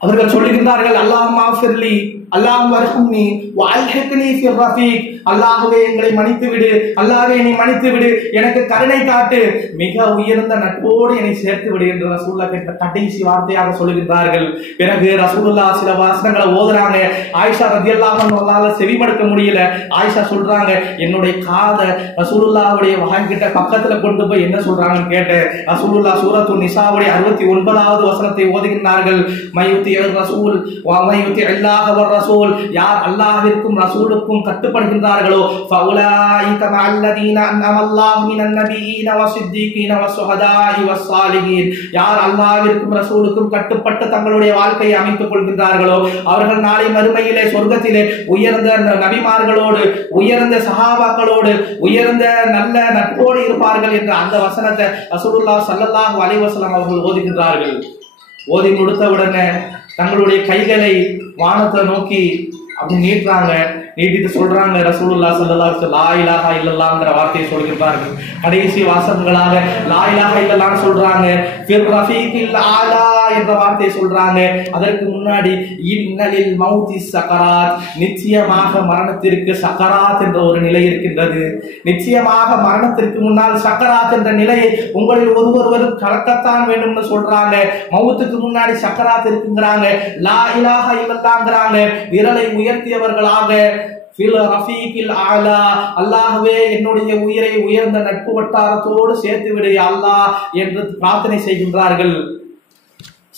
அவர்கள் சொல்லுகின்றார்கள், அல்லாஹும் மக்ஃபிர்லி, அல்லாஹும் வர்ஹம்னி வஅல்ஹிக்னி ஃபிர் ரஃபீக், அல்லாஹ்வே எங்களை மன்னித்து விடு, அல்லாஹ்வே என்னை மன்னித்து விடு, எனக்கு கருணை காட்டு, மிக உயர்ந்த நட்போடு என்னை சேர்த்து விடு என்று ரசூலுல்லாஹ் கேட்ட கடைசி வார்த்தையாக சொல்லுகின்றார்கள். பிறகு ரசூலுல்லாஹ் சில வசனங்களை ஓதுறாங்க. ஆயிஷா ரலியல்லாஹு அன்ஹாவால செவிமடுக்க முடியல. ஆயிஷா சொல்றாங்க, என்னுடைய காதை ரசூலுல்லாஹ்வுடைய வாய்கிட்ட பக்கத்துல கொண்டு போய் என்ன சொல்றாங்கன்னு கேட்டேன். ரசூலுல்லாஹ் சூரத்துன் நிசாவுடைய 69வது வசனத்தை ஓதுகின்றார்கள். மய்யுத்தி ரசூல் வ மய்யுத்தி அல்லாஹ் வ ரசூல், யார் அல்லாஹ்விற்கும் ரசூலுக்கும் கட்டுப்படுகின்றார்களோ ஃபஉலாயிக மஅல்லதீன அன்அமல்லாஹு மினன் நபியீன வஸித்தீகீன வஸுஹதாஇ வஸ்ஸாலிஹீன், யார் அல்லாஹ்விற்கும் ரசூலுக்கும் கட்டுப்பட்டு தங்களுடைய வாழ்க்கையை அமைத்துக் கொள்கின்றார்களோ அவர்கள் நாளை மறுமையிலே சொர்க்கத்திலே உயர்ந்த நபிமார்களோடு உயர்ந்த சஹாபாக்களோடு உயர்ந்த நல்ல நட்போடு இருப்பார்கள் என்ற அந்த வசனத்தை ரசூலுல்லாஹ் ஸல்லல்லாஹு அலைஹி வஸல்லம் அவர்கள் ஓதுகின்றார்கள். ஓதி முடித்தவுடனே தங்களுடைய கைகளை வானத்தை நோக்கி அப்படி நீட்டுறாங்க. நீட்டிட்டு சொல்றாங்க, ரசூலுல்லாஹ் ஸல்லல்லாஹு அலைஹி வஸல்லம் லா இலாஹா இல்லல்லாஹ்ங்கற வார்த்தையை சொல்கிறார்கள். கடைசி வாசகங்களாக லா இலாஹா இல்லல்லாஹ் சொல்றாங்க, ஃபிர் ரஃபீகில் ஆலா என்ற வார்த்தையை சொல்றாங்க. அதற்கு முன்னாடி இன்னலில் மௌதி சக்கராத், நிச்சயமாக மரணத்திற்கு சக்கராத் என்ற ஒரு நிலை இருக்கின்றது. நிச்சயமாக மரணத்திற்கு முன்னால் சக்கராத் என்ற நிலையை உங்களில் ஒருவரும் கலக்கத்தான் வேண்டும்னு சொல்றாங்க. மௌத்துக்கு முன்னாடி சக்கராத் இருக்குங்கிறாங்க. லா இலாஹா இல்லல்லாஹ்ங்கறாங்க. விரலை உயர்த்தியவர்களாக அல்லாஹ்வே என்னுடைய உயிரை உயர்ந்த நட்பு வட்டாரத்தோடு சேர்த்து விடு அல்லாஹ் என்று பிரார்த்தனை செய்கின்றார்கள்.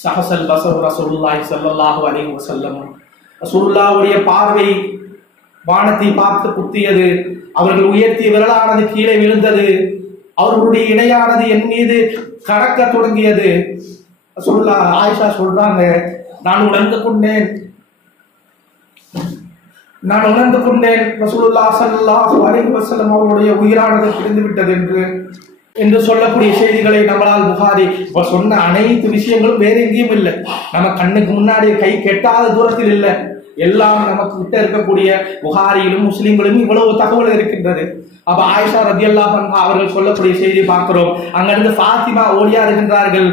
சஹசல் பஸர் ரசூலுல்லாஹி ஸல்லல்லாஹு அலைஹி வஸல்லம், ரசூலுல்லாஹ்வுடைய பார்வை வானத்தை பார்த்து குத்தியது. அவர்கள் உயர்த்திய விரலானது கீழே விழுந்தது. அவர்களுடைய இணையானது என் மீது கடக்க தொடங்கியது. ரசூலுல்லாஹ் ஆயிஷா சொல்றாங்க, நான் உணர்ந்து கொண்டேன் ரசூலுல்லாஹ் ஸல்லல்லாஹு அலைஹி வஸல்லம் அவருடைய உயிரானது பிரிந்து விட்டது என்று சொல்லக்கூடிய செய்திகளை நம்மளால் புகாரி சொன்ன அனைத்து விஷயங்களும் வேற எங்கேயும் இல்லை. நம்ம கண்ணுக்கு முன்னாடி கை கெட்டாத தூரத்தில் இல்லை. எல்லாம் நமக்கு கிட்ட இருக்கக்கூடிய புகாரியிலும் முஸ்லிம்களிலும் இவ்வளவு தகவல் இருக்கின்றது. அப்ப ஆயிஷா ரலியல்லாஹு அன்ஹா அவர்கள் சொல்லக்கூடிய செய்தி பார்க்கிறோம். அங்கிருந்து ஃபாத்திமா ஓடியாருகின்றார்கள்.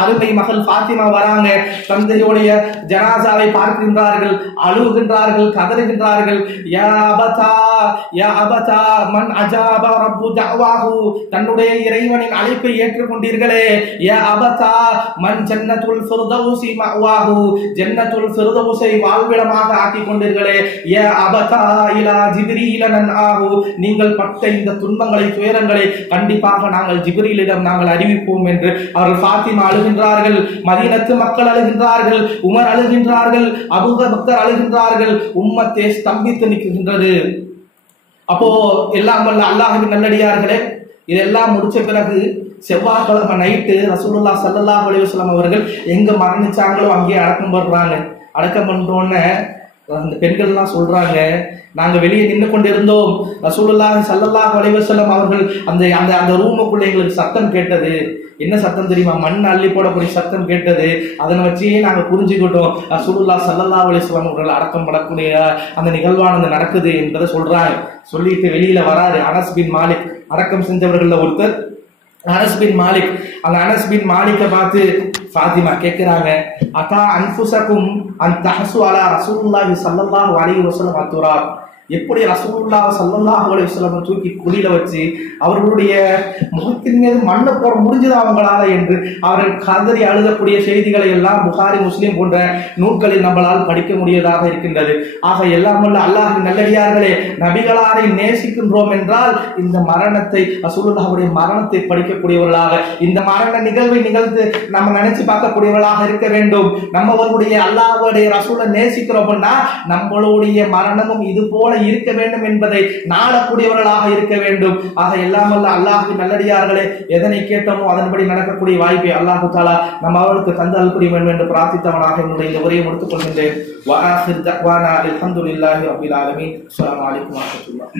அருமை மகள் ஃபாத்திமா வராங்க, தந்தையுடைய ஜனாசாவை பார்க்கின்றார்கள், அழுகின்றார்கள், கதறுகின்றார்கள். யா அபதா யா அபதா மன் அஜாப ரப்பு தஅவாஹு, தன்னுடைய இறைவனின் அழைப்பை ஏற்றுக்கொண்டீர்களே. யா அபதா மன் ஜன்னத்துல் ஃபிர்தௌஸி மஅவாஹு, ஜன்னத்துல் ஃபிர்தௌஸை வாழ்விடமாக ஆக்கிக் கொண்டீர்களே. யா அபதா இலா ஜிப்ரீல நன்ஆஹு, நீங்கள் இந்த துன்பங்களை துயரங்களை கண்டிப்பாக நாங்கள் ஜிப்ரீலிடம் நாங்கள் அறிவிப்போம் என்று அவர்கள் ஃபாத்திமா அழுகின்றார்கள். மதீனத்து மக்கள் அழுகின்றார்கள், உமர் அழுகின்றார்கள், அபூபக்கர் அழுகின்றார்கள். உம்மத்தே ஸ்தம்பித்து நிற்கின்றது. அப்போ எல்லாம் வல்ல அல்லாஹ்வின் நல்லடியார்களே, இதெல்லாம் முடிச்ச பிறகு செவ்வாய்க்கிழமை நைட்டு ரசூலுல்லாஹ் ஸல்லல்லாஹு அலைஹி வஸல்லம் அவர்கள் எங்க மரணிச்சாங்களோ அங்கேயே அடக்கம் பண்றாங்க. அடக்கம் பண்றோன்னு அந்த பெண்கள்லாம் சொல்றாங்க, நாங்க வெளியே நின்று கொண்டிருந்தோம், ரசூலுல்லாஹி ஸல்லல்லாஹு அலைஹி வஸல்லம் அவர்கள் அந்த அந்த அந்த ரூமுக்குள்ள எங்களுக்கு சத்தம் கேட்டது. என்ன சத்தம் தெரியுமா? மண் அள்ளி போடக்கூடிய சத்தம் கேட்டது. அதனை வச்சே நாங்க புரிஞ்சுக்கிட்டோம் ரசூலுல்லாஹி ஸல்லல்லாஹு அலைஹி வஸல்லம் அவர்கள் அடக்கம் படக்கூடிய அந்த நிகழ்வானது நடக்குது என்பதை சொல்றாங்க. சொல்லிட்டு வெளியில வராரு அனஸ் பின் மாலிக், அடக்கம் செஞ்சவர்கள்ல ஒருத்தர் அனஸ் பின் மாலிக். அந்த அனஸ் பின் மாலிக்கை பார்த்து ஃபாத்திமா கேட்கிறாங்க, அதா அன்ஃபுஸகும் அன் தஹசு அலா ரசூலுல்லாஹி ஸல்லல்லாஹு அலைஹி வஸல்லம் அத்துராப், எப்படி ரசூலுல்லாஹி ஸல்லல்லாஹு அலைஹி வஸல்லம் தூக்கி குழியில வச்சு அவர்களுடைய முகத்தின் மீது மண்ணை போட முடிஞ்சது அவங்களால என்று அவர்கள் கதறி அழுகக்கூடிய செய்திகளை எல்லாம் புகாரி முஸ்லிம் போன்ற நூல்களில் நம்மளால் படிக்க முடியதாக இருக்கின்றது. ஆக எல்லாம் வல்ல அல்லாஹ்வின் நல்லடியார்களே, நபிகளாரை நேசிக்கின்றோம் என்றால் இந்த மரணத்தை, ரசூலுல்லாஹ்வுடைய மரணத்தை படிக்கக்கூடியவர்களாக, இந்த மரண நிகழ்வை நிகழ்ந்து நம்ம நினைச்சு பார்க்கக்கூடியவர்களாக இருக்க வேண்டும். நம்மளுடைய அல்லாஹ்வுடைய ரசூலை நேசிக்கிறோம்னா நம்மளுடைய மரணமும் இது போல இருக்க வேண்டும் என்பதை நாடக்கூடியவர்களாக இருக்க வேண்டும். ஆக எல்லாம் வல்ல அல்லாஹ்வின் நல்லடியார்களே, எதனை கேட்டோமோ அதன்படி நடக்கக்கூடிய வாய்ப்பை அல்லாஹு தஆலா நம்ம அவருக்கு தந்தல் புரிய வேண்டும் என்று பிரார்த்தித்தவனாக என்னுடைய இந்த உரையை முடித்துக் கொள்கின்றேன். வஆஹிர் தஅவானா அல்ஹம்துலில்லாஹி ரப்பில் ஆலமீன். அஸ்ஸலாமு அலைக்கும் வரஹ்மத்துல்லாஹ்.